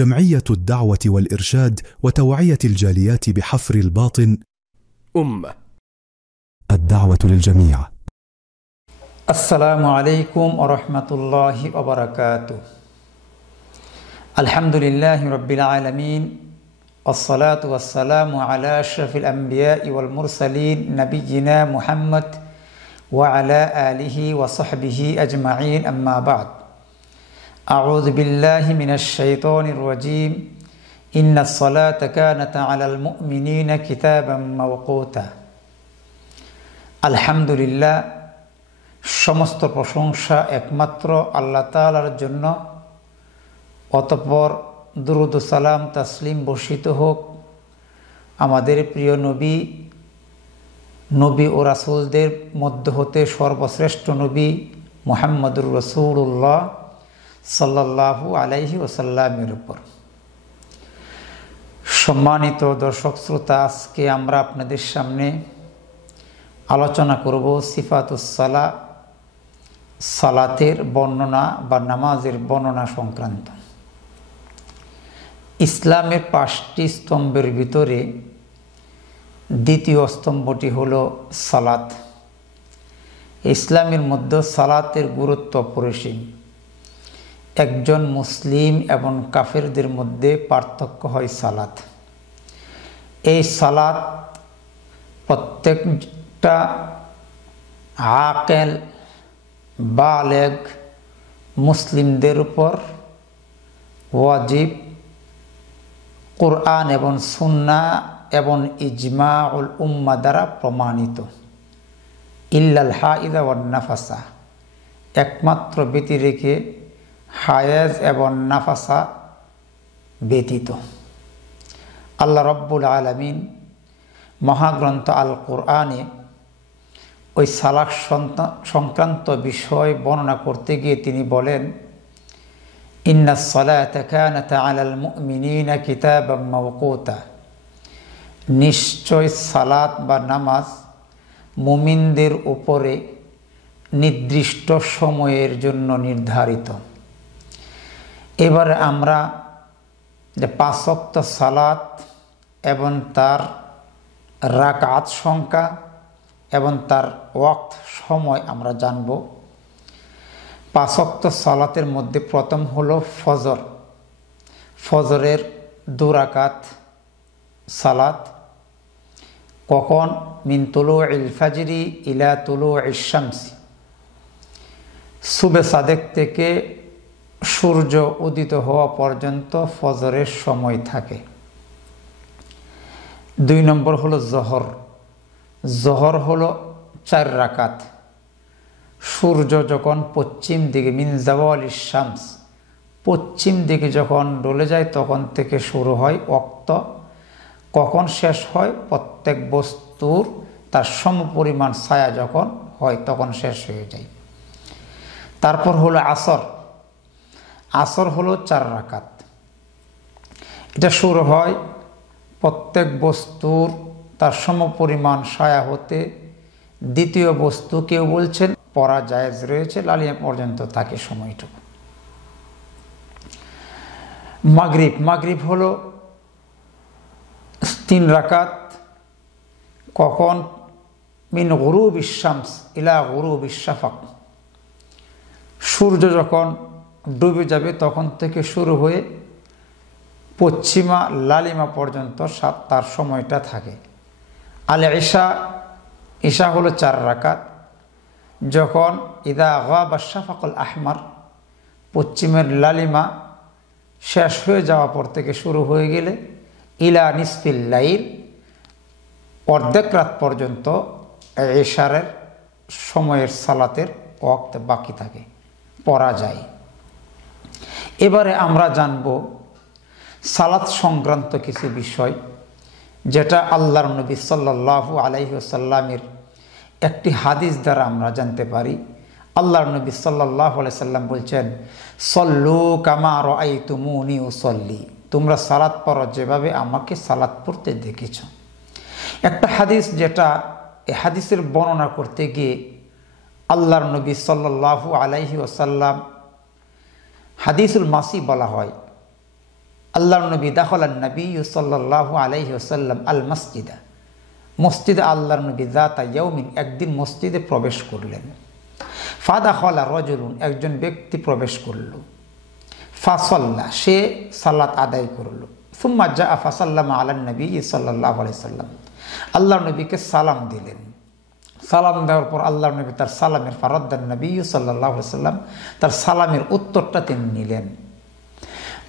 جمعية الدعوة والإرشاد وتوعية الجاليات بحفر الباطن أمة الدعوة للجميع. السلام عليكم ورحمة الله وبركاته. الحمد لله رب العالمين، والصلاة والسلام على أشرف الأنبياء والمرسلين نبينا محمد وعلى آله وصحبه أجمعين، أما بعد. أعوذ بالله من الشيطان الرجيم. إن الصلاة كانت على المؤمنين كتابا موقوتا। আলহামদুলিল্লাহ, সমস্ত প্রশংসা একমাত্র আল্লাহ তাআলার জন্য। অতঃপর দুরূদ ও সালাম তাসলিম বর্ষিত হোক আমাদের প্রিয় নবী ও রাসূলদের মধ্য হতে সর্বশ্রেষ্ঠ নবী মুহাম্মদুর রাসূলুল্লাহ সাল্লাল্লাহু আলাইহি ওয়াসাল্লামের উপর। সম্মানিত দর্শক শ্রোতা, আজকে আমরা আপনাদের সামনে আলোচনা করব সিফাতুস সালাহ, সালাতের বর্ণনা বা নামাজের বর্ণনা সংক্রান্ত। ইসলামের 5টি স্তম্ভের ভিতরে দ্বিতীয় স্তম্ভটি হলো সালাত। ইসলামের মধ্যে সালাতের গুরুত্ব অপরিসীম। একজন মুসলিম এবং কাফেরদের মধ্যে পার্থক্য হয় সালাত। এই সালাত প্রত্যেকটা আকেল বালেগ মুসলিমদের উপর ওয়াজিব। কুরআন এবং সুন্নাহ এবং ইজমাউল উম্মাহ দ্বারা প্রমাণিত। ইল্লাল হাইদা ওয়ান নাফাসা, একমাত্র ব্যতি রেখে হায়েজ এবং নাফাসা ব্যতীত। আল্লাহ রব্বুল আলামিন মহাগ্রন্থ আল কোরআনে ওই সালাত সংক্রান্ত বিষয় বর্ণনা করতে গিয়ে তিনি বলেন, ইন্নাস সালাতা কানাত আলাল মুমিনিনা কিতাবাম মাওকুতা, নিশ্চয় সালাত বা নামাজ মুমিনদের উপরে নির্দিষ্ট সময়ের জন্য নির্ধারিত। এবারে আমরা যে 5 ওয়াক্ত সালাত এবং তার রাকাত সংখ্যা এবং তার ওয়াক্ত সময় আমরা জানব। 5 ওয়াক্ত সালাতের মধ্যে প্রথম হলো ফজর। ফজরের 2 রাকাত সালাত। কখন? মিন তুলুইল ফাজরি ইলা তুলুইশ শামসি, সুবে সাদেক থেকে সূর্য উদিত হওয়া পর্যন্ত ফজরের সময় থাকে। 2 নম্বর হলো জহর। জহর হলো 4 রাকাত। সূর্য যখন পশ্চিম দিকে, মিন জাওয়ালিশ শামস, পশ্চিম দিকে যখন ডলে যায় তখন থেকে শুরু হয় ওয়াক্ত। কখন শেষ হয়? প্রত্যেক বস্তুর তার সমপরিমাণ ছায়া যখন হয় তখন শেষ হয়ে যায়। তারপর হলো আসর। আসর হলো 4 রাকাত। এটা শুরু হয় প্রত্যেক বস্তুর তার সমপরিমাণ ছায়া হতে দ্বিতীয় বস্তু, কেউ বলছেন পড়া জায়েজ রয়েছে, লালিয়া পর্যন্ত থাকে সময়টুকু। মাগরিব। মাগরিব হলো 3 রাকাত। কখন? মিন গুরুবিশ শামস ইলা গুরুবিশ শাফাক, সূর্য যখন ডুবে যাবে তখন থেকে শুরু হয়ে পশ্চিমা লালিমা পর্যন্ত তার সময়টা থাকে। আল ইশা। ইশা হলো 4 রাকাত। যখন ইদা গাবা শাফাকুল আহমার, পশ্চিমের লালিমা শেষ হয়ে যাওয়া পর থেকে শুরু হয়ে গেলে ইলা নিসফিল লাইল, অর্ধেক রাত পর্যন্ত ইশারের সময়ের সালাতের ওয়াক্ত বাকি থাকে, পড়া যায়। এবারে আমরা জানব সালাত সংক্রান্ত কিছু বিষয়, যেটা আল্লাহর নবী সাল্লাল্লাহু আলাইহি ওয়াসাল্লামের একটি হাদিস দ্বারা আমরা জানতে পারি। আল্লাহর নবী সাল্লাল্লাহু আলাইহি ওয়াসাল্লাম বলছেন, সল্লু কামা রাআইতুমুনি উসাল্লি, তোমরা সালাত পড়ো যেভাবে আমাকে সালাত পড়তে দেখেছ। একটা হাদিস, যেটা এই হাদিসের বর্ণনা করতে গিয়ে আল্লাহর নবী সাল্লাল্লাহু আলাইহি ওয়াসাল্লাম হাদিসুল মাসি বলা হয়। আল্লাহর নবী দাখালান নবী সাল্লাল্লাহু আলাইহি ওয়াসাল্লাম আল মসজিদা, মসজিদে আল্লাহর নবী যাতা ইয়াউমিন, একদিন মসজিদে প্রবেশ করলেন। ফাদাখালা রাজুলুন, একজন ব্যক্তি প্রবেশ করল। ফাসাল্লা, সে সালাত আদায় করল। সুম্মা জাআ ফাসাল্লামা আলান নবী সাল্লাল্লাহু আলাইহি ওয়াসাল্লাম, আল্লাহর নবীকে সালাম দিলেন। সালাম দেওয়ার পর আল্লাহর নবী তার সালামের ফারাদ্দান নবী সাল্লাল্লাহু আলাইহি ওয়াসাল্লাম, তার সালামের উত্তরটা তিনি নিলেন।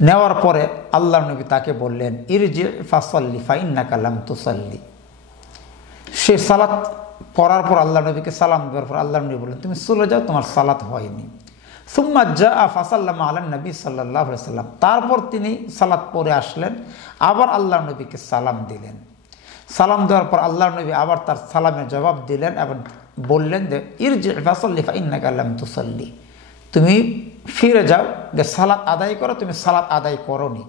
নেওয়ার পরে আল্লাহর নবী তাকে বললেন, ইরজি ফাসাল্লি ফাইন্নাকা লাম তুসাল্লি। সে সালাত পড়ার পর আল্লাহর নবীকে সালাম দেওয়ার পর আল্লাহর নবী বললেন, তুমি চলে যাও, তোমার সালাত হয়নি। সুম্মা জাআ ফাসাল্লামা আলান নবী সাল্লাল্লাহু আলাইহি ওয়াসাল্লাম, তারপর তিনি সালাত পড়ে আসলেন, আবার আল্লাহর নবীকে সালাম দিলেন। সালাম দেওয়ার পর আল্লাহর নবী আবার তার সালামের জবাব দিলেন এবং বললেন যে ইরজি ফাসাল্লি ফাইন্নাকা লাম তুসাল্লি, তুমি ফিরে যাও, যে সালাত আদায় করো, তুমি সালাত আদায় করোনি।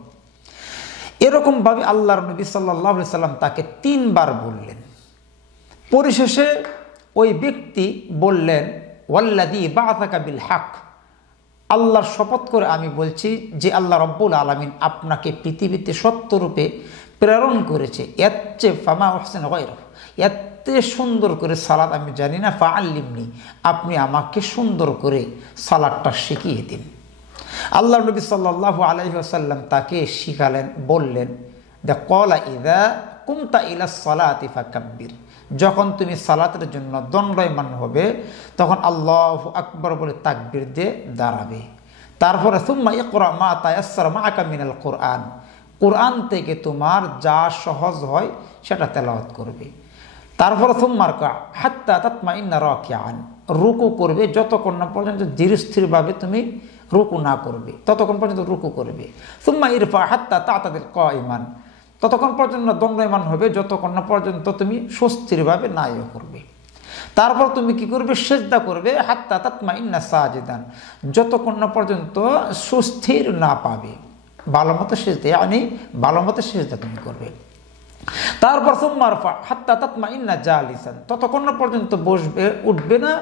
এরকমভাবে আল্লাহর নবী সাল্লাল্লাহু আলাইহি ওয়াসাল্লাম তাকে 3 বার বললেন। পরিশেষে ওই ব্যক্তি বললেন, ওয়াল্লাযী বা'আসাকা বিল হক, আল্লাহর শপথ করে আমি বলছি যে আল্লাহ রব্বুল আলামিন আপনাকে পৃথিবীতে সত্যরূপে প্রেরণ করেছে, এর চেয়ে ফামা আহসান গায়রাহু, এতে সুন্দর করে সালাত আমি জানি না, ফাআল্লিমনি, আপনি আমাকে সুন্দর করে সালাতটা শিখিয়ে দিন। আল্লাহ নবী সাল্লাল্লাহু আলাইহি ওয়াসাল্লাম তাকে শিখালেন, বললেন যে ক্বালা ইযা কুমতা ইলাস সালাতি ফাকাব্বির, যখন তুমি সালাতের জন্য দণ্ডায়মান হবে তখন আল্লাহু আকবার বলে তাকবীর দিয়ে দাঁড়াবে। তারপরে সুম্মা ইকরা মা তায়াসসারা মাআকা মিনাল কুরআন, কুরআন থেকে তোমার যা সহজ হয় সেটা তেলাওয়াত করবে। তারপরে সুম্মা রকা হাত্তা তাতমাইন্না রাকিআন, রুকু করবে যতক্ষণ না পর্যন্ত ধীরস্থিরভাবে তুমি রুকু না করবে ততক্ষণ পর্যন্ত রুকু করবে। সুম্মা ইরফা হাত্তা তাতাদিল কাইমান, ততক্ষণ পর্যন্ত দণ্ডায়মান হবে যতক্ষণ না পর্যন্ত তুমি সুস্থিরভাবে নাইও করবে। তারপর তুমি কি করবে, সিজদা করবে হাত্তা তাতমাইন্না সাজিদান, যতক্ষণ না পর্যন্ত সুস্থির না পাবে, ভালো মতো সিজদা, মানে ভালো মতো সিজদা তুমি করবে। তারপর সুম্মা রফা হাত্তা তাতমাইন্না জালিসান, ততক্ষণ না পর্যন্ত বসবে, উঠবে না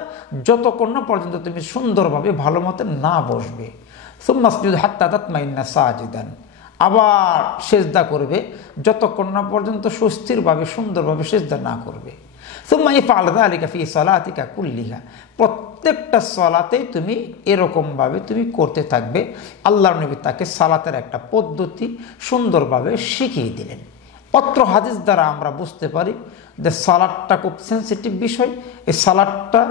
যতক্ষণ না পর্যন্ত তুমি সুন্দরভাবে ভালো মতো না বসবে। সুম্মা আসজুদ হাত্তা তাতমাইন্না সাজিদান, আবার সিজদা করবে যতক্ষণ না পর্যন্ত সুস্থিরভাবে সুন্দরভাবে সিজদা না করবে। সুম্মা ইফআল যালিকা ফি সালাতিকা কুল্লিহা, প্রত্যেকটা সালাতেই তুমি এরকমভাবে তুমি করতে থাকবে। আল্লাহর নবী তাকে সালাতের একটা পদ্ধতি সুন্দরভাবে শিখিয়ে দিলেন। অত্র হাদিস দ্বারা আমরা বুঝতে পারি যে সালাতটা খুব সেন্সিটিভ বিষয়। এই সালাতটা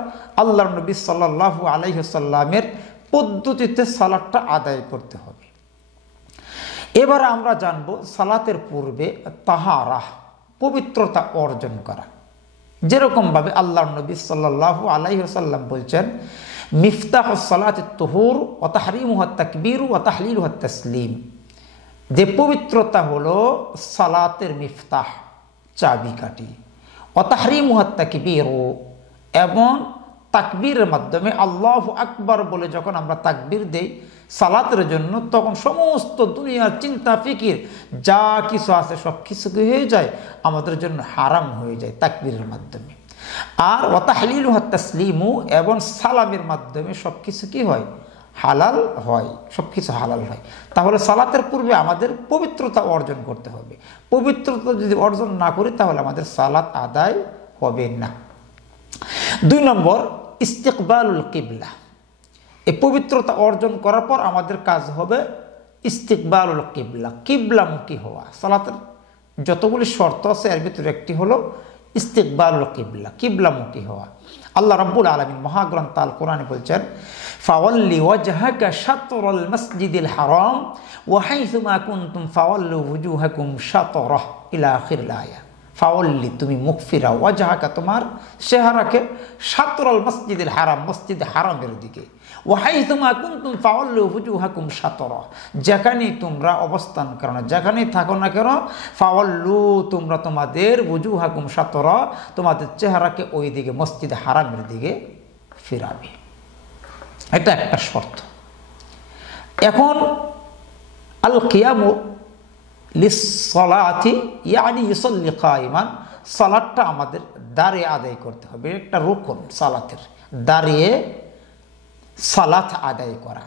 আল্লাহর নবী সাল্লাল্লাহু আলাইহি ওয়াসাল্লামের পদ্ধতিতে সালাতটা আদায় করতে হবে। এবার আমরা জানব সালাতের পূর্বে তাহারা, পবিত্রতা অর্জন করা। যেরকমভাবে আল্লাহর নবী সাল্লাল্লাহু আলাইহি ওয়াসাল্লাম বলছেন, মিফতাহুস সালাতিত তুহুর ওয়া তাহরিমুহাত তাকবীর ওয়া তাহলিলুহাত তাসলিম, যে পবিত্রতা হলো সালাতের মিফতাহ, চাবিকাঠি। ওয়া তাহরিমুহাত তাকবীর, এবং তাকবীরের মাধ্যমে আল্লাহু আকবার বলে যখন আমরা তাকবীর দেই সালাতের জন্য, তখন সমস্ত দুনিয়ার চিন্তা ফিকির যা কিছু আছে সব কিছু কি হয়ে যায়, আমাদের জন্য হারাম হয়ে যায় তাকবীরের মাধ্যমে। আর ওয়া তাহলিলুহাত তাসলিমু, এবং সালামের মাধ্যমে সব কিছু কি হয়, হালাল হয়, সব কিছু হালাল হয়। তাহলে সালাতের পূর্বে আমাদের পবিত্রতা অর্জন করতে হবে। পবিত্রতা যদি অর্জন না করি তাহলে আমাদের সালাত আদায় হবে না। 2 নম্বর, ইস্তিকবালুল কিবলা। এই পবিত্রতা অর্জন করার পর আমাদের কাজ হবে ইস্তিকবালুল কিবলা, কিবলামুখী হওয়া। সালাতের যতগুলি শর্ত আছে এর ভিতরে একটি হলো ইস্তিকবালুল কিবলা, কিবলামুখী হওয়া। আল্লাহ রাব্বুল আলামিন মহাগ্রন্থ আল কোরআনে বলছেন, ফাওয়াল্লি ওয়াজহাকা শাতরাল মাসজিদিল হারাম ওয়া হাইসুমা কুনতুম ফাওয়াল্লু ওয়ুজুহাকুম শাতরাহ, ইলা আখিরিল আয়াত। ফাওয়াল্লি, তুমি মুখ ফিরাও, ওয়াজহাকা, তোমার চেহারাকে, শাতরাল মাসজিদিল হারাম, মসজিদে হারামের দিকে, ওয়া হাইসুমা কুনতুম ফাওয়াল্লু ওয়ুজুহাকুম শাতরাহ, যেখানেই তোমরা অবস্থান করো না, যেখানেই থাকো না কেন, ফাওয়াল্লু, তোমরা তোমাদের ওয়ুজুহাকুম শাতরাহ, তোমাদের চেহারাকে ওই দিকে, মসজিদে হারামের দিকে ফিরাবে। এটা একটা শর্ত। এখন আল কিয়ামু লিসসালাতি ইয়ানি ইউসাল্লি কাইমান, সালাতটা আমাদের দাঁড়িয়ে আদায় করতে হবে। একটা রুকন সালাতের, দাঁড়িয়ে সালাত আদায় করা।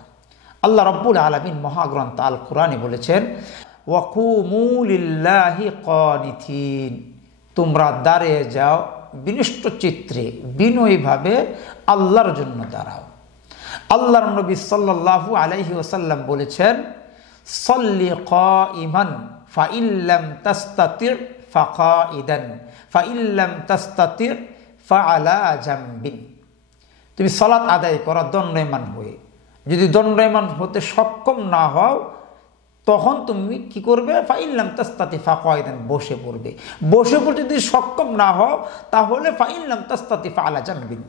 আল্লাহ রাব্বুল আলামিন মহাগ্রন্থ আল কোরআনে বলেছেন, ওয়াকুমু লিল্লাহি কানিতিন, তোমরা দাঁড়িয়ে যাও বিনিষ্ট চিত্রে, বিনয়ীভাবে আল্লাহর জন্য দাঁড়াও। আল্লাহর নবী সাল্লাল্লাহু আলাইহি ওয়াসাল্লাম বলেছেন, সল্লি কাইমান ফাইল্লাম তাস্তাতি ফাকাইদান ফাইল্লাম তাস্তাতি ফাআলা জামবিন। তুমি সালাত আদায় করা দণ্ডায়মান হয়ে, যদি দণ্ডায়মান হতে সক্ষম না হও তখন তুমি কি করবে? ফাইল্লাম তাস্তাতি ফাকাইদান, বসে পড়বে। বসে পড়ে যদি সক্ষম না হও তাহলে ফাইল্লাম তাস্তাতি ফাআলা জামবিন,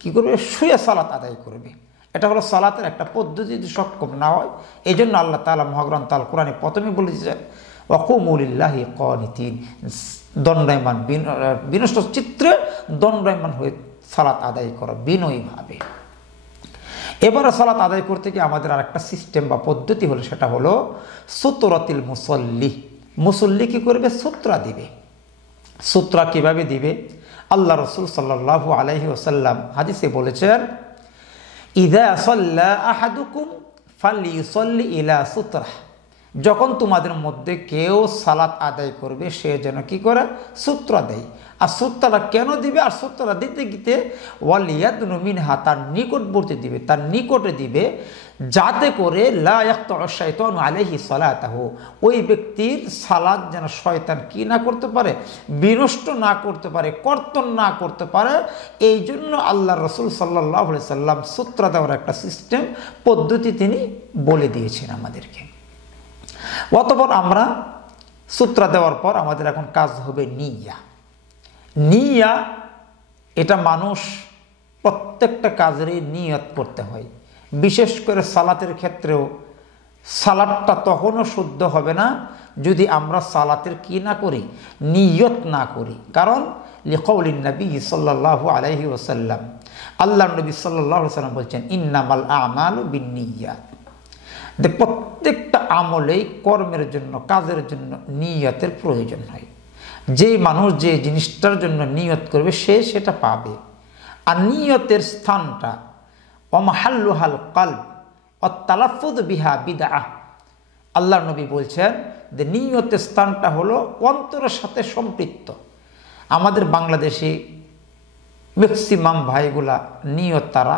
কি করবে? শুয়ে সালাত আদায় করবে। এটা হলো সালাতের একটা পদ্ধতি, যদি সক্ষম না হয়। এই জন্য আল্লাহ তাআলা মহাগ্রন্থ আল কোরআনে প্রথমে বলেছেন ওয়াকুমু লিল্লাহি কানিতিন, দণ্ডায়মান বিনষ্ট চিত্রে দণ্ডায়মান হয়ে সালাত আদায় করা বিনয়ীভাবে। এবারে সালাত আদায় করতে গিয়ে আমাদের আরেকটা সিস্টেম বা পদ্ধতি হলো, সেটা হলো সুতরাতিল মুসল্লি। মুসল্লি কি করবে? সুতরা দিবে। সুতরা কিভাবে দিবে? আল্লাহ রাসূল সাল্লাল্লাহু আলাইহি ওয়াসাল্লাম হাদিসে বলেছেন, ইযা সাল্লা আহাদুকুম ফালইউসাল্লি ইলা সুতরাহ, যখন তোমাদের মধ্যে কেউ সালাত আদায় করবে সে যেন কি করে? সূত্র দেয়। আর সূত্রটা কেন দিবে? আর সূত্রটা দিতে গিয়ে ওয়ালিয়াদনু মিনহা, তার নিকটবর্তী দিবে, তার নিকটে দিবে, যাতে করে লা ইয়াকতাউ শাইতানু আলাইহি সালাতাহু, ওই ব্যক্তির সালাত যেন শয়তান কি না করতে পারে? বিনষ্ট না করতে পারে, কর্তন না করতে পারে। এই জন্য আল্লাহ রাসূল সাল্লাল্লাহু আলাইহি সাল্লাম সূত্র দেওয়ার একটা সিস্টেম পদ্ধতি তিনি বলে দিয়েছেন আমাদেরকে। অতঃপর আমরা সূত্র দেওয়ার পর আমাদের এখন কাজ হবে নিয়া। নিয়া এটা মানুষ প্রত্যেকটা কাজেরই নিয়ত করতে হয়। বিশেষ করে সালাতের ক্ষেত্রেও সালাতটা তখনও শুদ্ধ হবে না যদি আমরা সালাতের কি না করি? নিয়ত না করি। কারণ লিকাউলিন নবী সাল্লাল্লাহু আলাইহি ওয়াসাল্লাম, আল্লাহর নবী সাল্লাল্লাহু আলাইহি ওয়াসাল্লাম বলছেন, ইন্নামাল আমালু বিন্নিয়াত, প্রত্যেকটা আমলেই কর্মের জন্য, কাজের জন্য নিয়তের প্রয়োজন হয়। যে মানুষ যে জিনিসটার জন্য নিয়ত করবে সে সেটা পাবে। আর নিয়তের স্থানটা ওয়ামাহাল্লুহাল কলব ওয়াত-তালাফফুযু বিহা বিদআহ, আল্লাহর নবী বলছেন যে নিয়তের স্থানটা হলো অন্তরের সাথে সম্পৃক্ত। আমাদের বাংলাদেশি ম্যাক্সিমাম ভাইগুলা নিয়ত তারা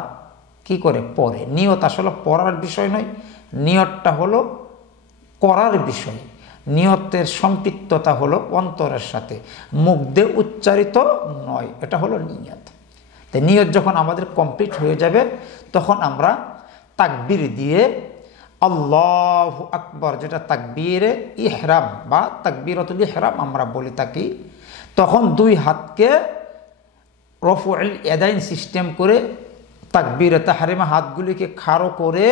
কি করে? পড়ে। নিয়ত আসলে পড়ার বিষয় নয়, নিয়তটা হলো করার বিষয়। নিয়তের সম্পৃক্ততা হলো অন্তরের সাথে, মুখ দিয়ে উচ্চারিত নয়, এটা হলো নিয়ত। তাই নিয়ত যখন আমাদের কমপ্লিট হয়ে যাবে তখন আমরা তাকবীর দিয়ে আল্লাহু আকবার, যেটা তাকবীরে ইহরাম বা তাকবীরাতুল ইহরাম আমরা বলে থাকি, তখন দুই হাতকে রফউল ইয়াদাইন সিস্টেম করে তাকবীরে তাহরিমা হাতগুলিকে খাড়ো করে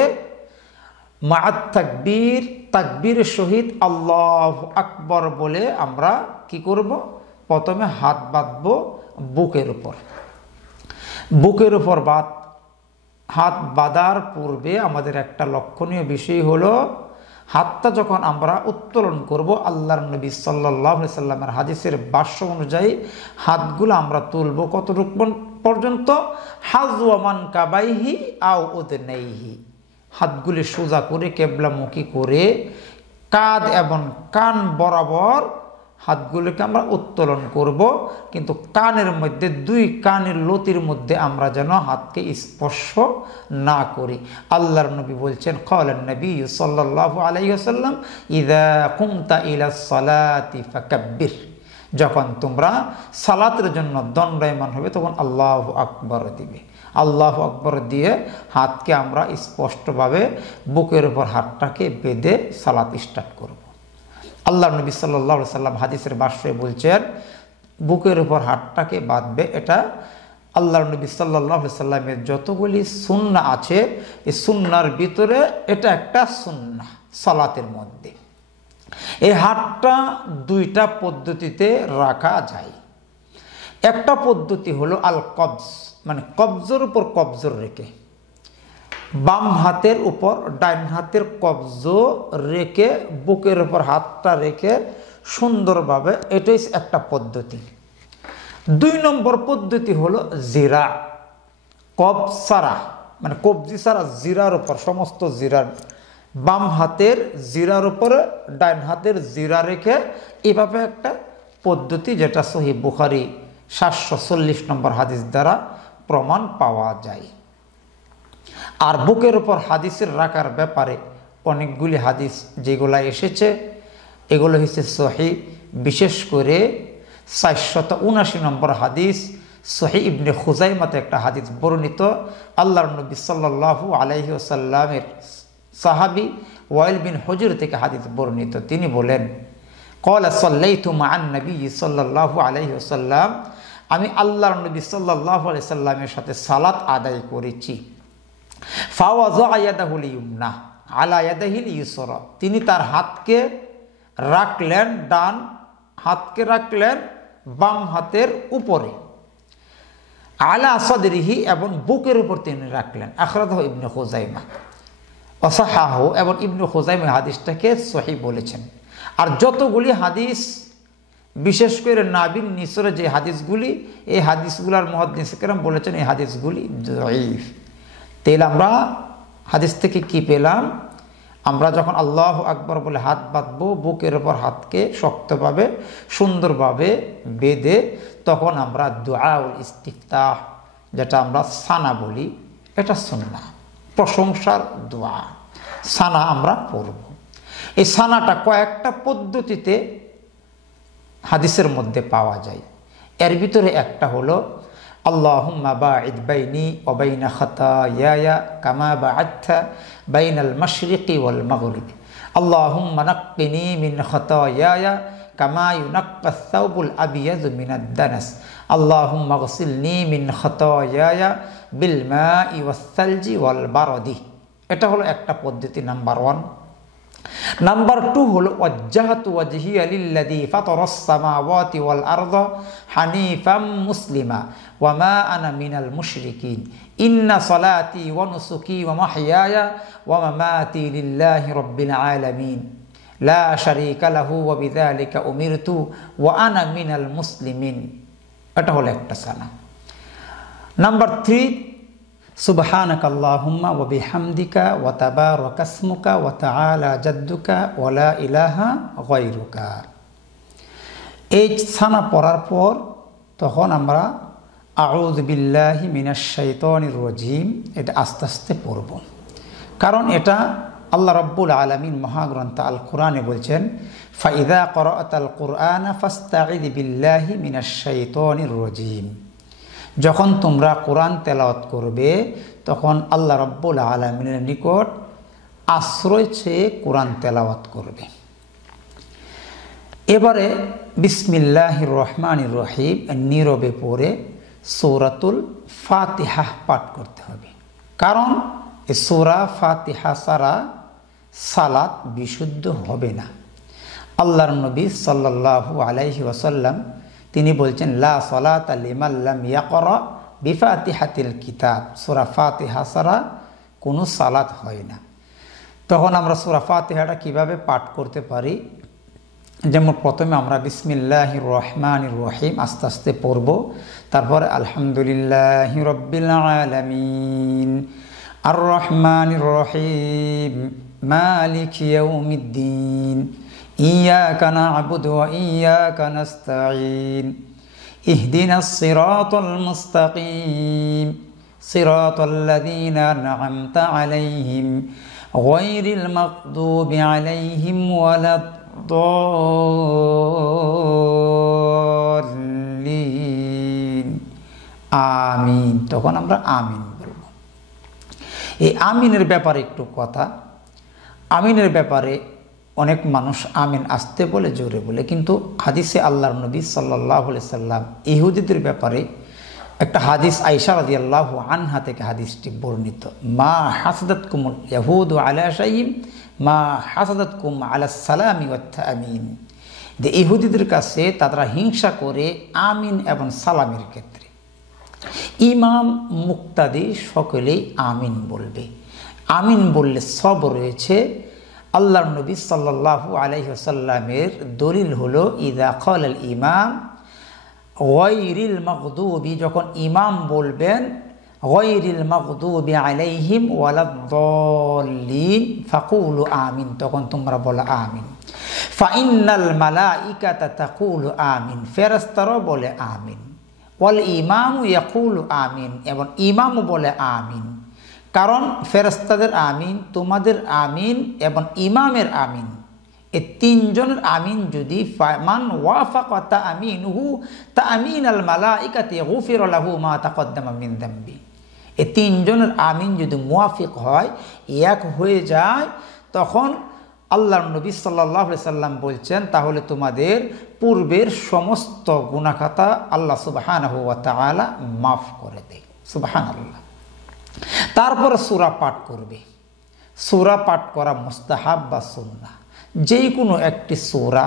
মাআত তাকবীর, তাকবীরের সহিত আল্লাহু আকবার বলে আমরা কি করব? প্রথমে হাত বাঁধবো বুকের উপর। বুকের উপর হাত বাঁধার পূর্বে আমাদের একটা লক্ষণীয় বিষয় হলো, হাতটা যখন আমরা উত্তোলন করব, আল্লাহর নবী সাল্লাল্লাহু আলাইহি সাল্লামের হাদিসের ভাষ্য অনুযায়ী হাতগুলো আমরা তুলব কতটুকু পর্যন্ত? হাযওয়া মানকাবাইহি আও উযনাইহি, হাতগুলি সোজা করে কেবলামুখী করে কাঁধ এবং কান বরাবর হাতগুলিকে আমরা উত্তোলন করব। কিন্তু কানের মধ্যে, দুই কানের লতির মধ্যে আমরা যেন হাতকে স্পর্শ না করি। আল্লাহর নবী বলছেন, ক্বালান নবী সাল্লাল্লাহু আলাইহি ওয়াসাল্লাম, ইযা কুমতা ইলাস সালাতি ফাকাব্বির, যখন তোমরা সালাতের জন্য দণ্ডায়মান হবে তখন আল্লাহু আকবার দিবে। আল্লাহু আকবার দিয়ে হাতকে আমরা স্পষ্টভাবে বুকের উপর হাতটাকে বেঁধে সালাত স্টার্ট করব। আল্লাহ নবী সাল্লাল্লাহু আলাইহি সাল্লাম হাদিসের ভাষ্যে বলছেন বুকের উপর হাতটাকে বাঁধবে। এটা আল্লাহর নবী সাল্লাল্লাহু আলাইহি সাল্লামের যতগুলি সুন্নাহ আছে এই সুন্নাহর ভিতরে এটা একটা সুন্নাহ সালাতের মধ্যে। এই হাতটা দুইটা পদ্ধতিতে রাখা যায়। একটা পদ্ধতি হলো আল কবজ, মানে কবজের উপর কবজর রেখে, বাম হাতের উপর ডাইন হাতের কবজ রেখে বুকের উপর হাতটা রেখে সুন্দরভাবে, এটাই একটা পদ্ধতি। দুই নম্বর পদ্ধতি হলো জিরা, কবজ সারা, মানে কবজি সারা জিরার উপর, সমস্ত জিরার বাম হাতের জিরার উপরে ডান হাতের জিরা রেখে এভাবে একটা পদ্ধতি, যেটা সহিহ বুখারী 740 নম্বর হাদিস দ্বারা প্রমাণ পাওয়া যায়। আর বুকের উপর হাদিসের রাখার ব্যাপারে অনেকগুলি হাদিস যেগুলো এসেছে এগুলো হচ্ছে সহিহ, বিশেষ করে 479 নম্বর হাদিস সহিহ ইবনে খুজাইমাতে একটা হাদিস বর্ণিত। আল্লাহর নবী সাল্লাল্লাহু আলাইহি ওয়াসাল্লামের সাহাবী ওয়াইল বিন হুজর থেকে হাদিস বর্ণিত। তিনি বলেন, ক্বালা সাল্লাইতু মা'আন নবী সাল্লাল্লাহু আলাইহি ওয়াসাল্লাম, আমি আল্লাহর নবী সাল্লাল্লাহু আলাইহি সাল্লামের সাথে সালাত আদায় করেছি। ফাওয়াযা ইয়াদাহুল ইয়ুমনা আলা ইয়াদিহিল ইউসরা, তিনি তার হাতকে রাখলেন, ডান হাতকে রাখলেন বাম হাতের উপরে, আলা সাদরিহি, এবং বুকের উপর তিনি রাখলেন। আখরাজাহু ইবনে খুজাইমা ওয়াসাহাহু, এবং ইবনে খুজাইমা হাদিসটাকে সহিহ বলেছেন। আর যতগুলি হাদিস, বিশেষ করে নাবির নিসরে যে হাদিসগুলি, এই হাদিসগুলোর মুহাদ্দিস কেরাম বলেছেন এই হাদিসগুলি যায়ীফ। তাহলে আমরা হাদিস থেকে কি পেলাম? আমরা যখন আল্লাহু আকবার বলে হাত বাঁধবো, বুকের উপর হাতকে শক্তভাবে সুন্দরভাবে বেঁধে, তখন আমরা দুআউল ইস্তিফতাহ, যেটা আমরা সানা বলি, এটা সুন্নাহ, প্রশংসার দোয়া সানা আমরা পড়ব। এই সানাটা কয়েকটা পদ্ধতিতে হাদিসের মধ্যে পাওয়া যায়। এর ভিতরে একটা হলো আল্লাহুম্মা বাঈদ বাইনি ওয়া বাইনা খাতায়ায়া কামা বা'আদতা বাইনাল মাশরিকি ওয়াল মাগরিব, আল্লাহুম্মা নাক্কিনি মিন খাতায়ায়া কামা ইউনাক্কাস সাওবুল আবিয়াযু মিনাদ দানাস, আল্লাহুম্মা গসিলনি মিন খাতায়ায়া বিল মাই ওয়াস সালজি ওয়াল বারদি। এটা হলো একটা পদ্ধতি, নাম্বার 1। নাম্বার 2 হলো ওয়াজ্জাহাতু ওয়াজহিয়া লিল্লাযী ফাতারাস সামাওয়াতি ওয়াল আরদা হানিফাম মুসলিমা ওয়া মা আনা মিনাল মুশরিকিন, ইন্না সালাতি ওয়া নুসুকি ওয়া মাহইয়ায়া ওয়া মামাতি লিল্লাহি রাব্বিল আলামিন, লা শারীকা লাহু ওয়া বিযালিকা উমিরতু ওয়া আনা মিনাল মুসলিমিন। এটা হলো একটা সানা। নাম্বার 3, সুবহানাকাল্লাহুম্মা ওয়া বিহামদিকা ওয়া তাবারাকাসমুকা ওয়া তাআলা জাদ্দুকা ওয়া লা ইলাহা গায়রুকা। এই সানা পড়ার পর তখন আমরা আউযু বিল্লাহি মিনাশ শাইতানির রাজিম এটা আস্তে আস্তে পড়ব, কারণ এটা আল্লাহ রাব্বুল আলামিন মহাগ্রন্থ আল কোরআনে বলছেন, ফাইযা ক্বরাআতাল কুরআনা ফাস্তাঈয বিল্লাহি মিনাশ শাইতানির রাজিম। যখন তোমরা কোরআন তেলাওয়াত করবে তখন আল্লাহ রাব্বুল আলামিনের নিকট আশ্রয় চেয়ে কোরআন তেলাওয়াত করবে। এবারে বিসমিল্লাহির রহমানির রহিম নীরবে পড়ে সূরাতুল ফাতিহা পাঠ করতে হবে, কারণ এই সূরা ফাতিহা ছাড়া সালাত বিশুদ্ধ হবে না। আল্লাহর নবী সাল্লাল্লাহু আলাইহি ওয়াসাল্লাম তিনি বলছেন, লা সালাতা লিমান লাম ইয়াকরা বিফাতিহাতিল কিতাব, সূরা ফাতিহা ছাড়া কোনো সালাত হয় না। তখন আমরা সূরা ফাতিহাটা কিভাবে পাঠ করতে পারি? যেমন প্রথমে আমরা বিসমিল্লাহির রহমানির রহিম আস্তে আস্তে পড়ব, তারপরে আলহামদুলিল্লাহি রাব্বিল আলামিন আর রহমানির রহিম মালিকি ইয়াউমিদ্দিন ইয়াকা না'বুদু ওয়া ইয়াকা নাস্তাঈন ইহদিনাস সিরাতাল মুস্তাকিম সিরাতাল লাযীনা আন'আমতা আলাইহিম গায়রিল মাগদুবি আলাইহিম ওয়ালাদ-দাল্লিন আমিন। তখন আমরা আমিন বলবো। এই আমিনের ব্যাপারে একটু কথা। আমিনের ব্যাপারে অনেক মানুষ আমিন আসতে বলে, জোরে বলে, কিন্তু হাদিসে আল্লাহর নবী সাল্লাল্লাহু আলাইহি সাল্লাম ইহুদিদের ব্যাপারে একটা হাদিস আয়েশা রাদিয়াল্লাহু আনহা থেকে হাদিসটি বর্ণিত, মা হাসাদাতকুমুল ইয়াহুদু আলা শাইইন মা হাসাদাতকুম আলা সালামি ওয়াত তামিন। যে ইহুদিদের কাছে তারা হিংসা করে আমিন এবং সালামের ক্ষেত্রে। ইমাম মুক্তাদি সকলেই আমিন বলবে। আমিন বললে সব রয়েছে। আল্লাহর নবী সাল্লাল্লাহু আলাইহি ওয়াসাল্লামের দলিল হলো ইযা ক্বালাল ইমাম গায়রিল মাগদুবি, যখন ইমাম বলবেন গায়রিল মাগদুবি আলাইহিম ওয়ালাদ-দাল্লিন ফাকুলু আমিন, তখন তোমরা বলো আমিন। ফাইন্নাল মালাইকাতা তাকুলু আমিন, ফেরেশতারাও বলে আমিন। ওয়াল ইমামু ইয়াকুলু আমিন, এবং ইমামও বলে আমিন। কারণ ফেরেশতাদের আমিন, তোমাদের আমিন এবং ইমামের আমিন, এই তিনজনের আমিন যদি মান ওয়াফাকা তাআমিনুহু তাআমিনাল মালাইকাতি গুফিরা লাহু মা তাকদ্দামা মিন যামবি, এই তিনজনের আমিন যদি মুওয়াফিক হয়, এক হয়ে যায়, তখন আল্লাহর নবী সাল্লাল্লাহু আলাইহি সাল্লাম বলছেন তাহলে তোমাদের পূর্বের সমস্ত গুনাহ খাতা আল্লাহ সুবহানাহু ওয়া তাআলা মাফ করে দেয়। সুবহানাল্লাহ। তারপরে সূরা পাঠ করবে। সূরা পাঠ করা মুস্তাহাব বা সুন্নাহ। যে কোনো একটি সূরা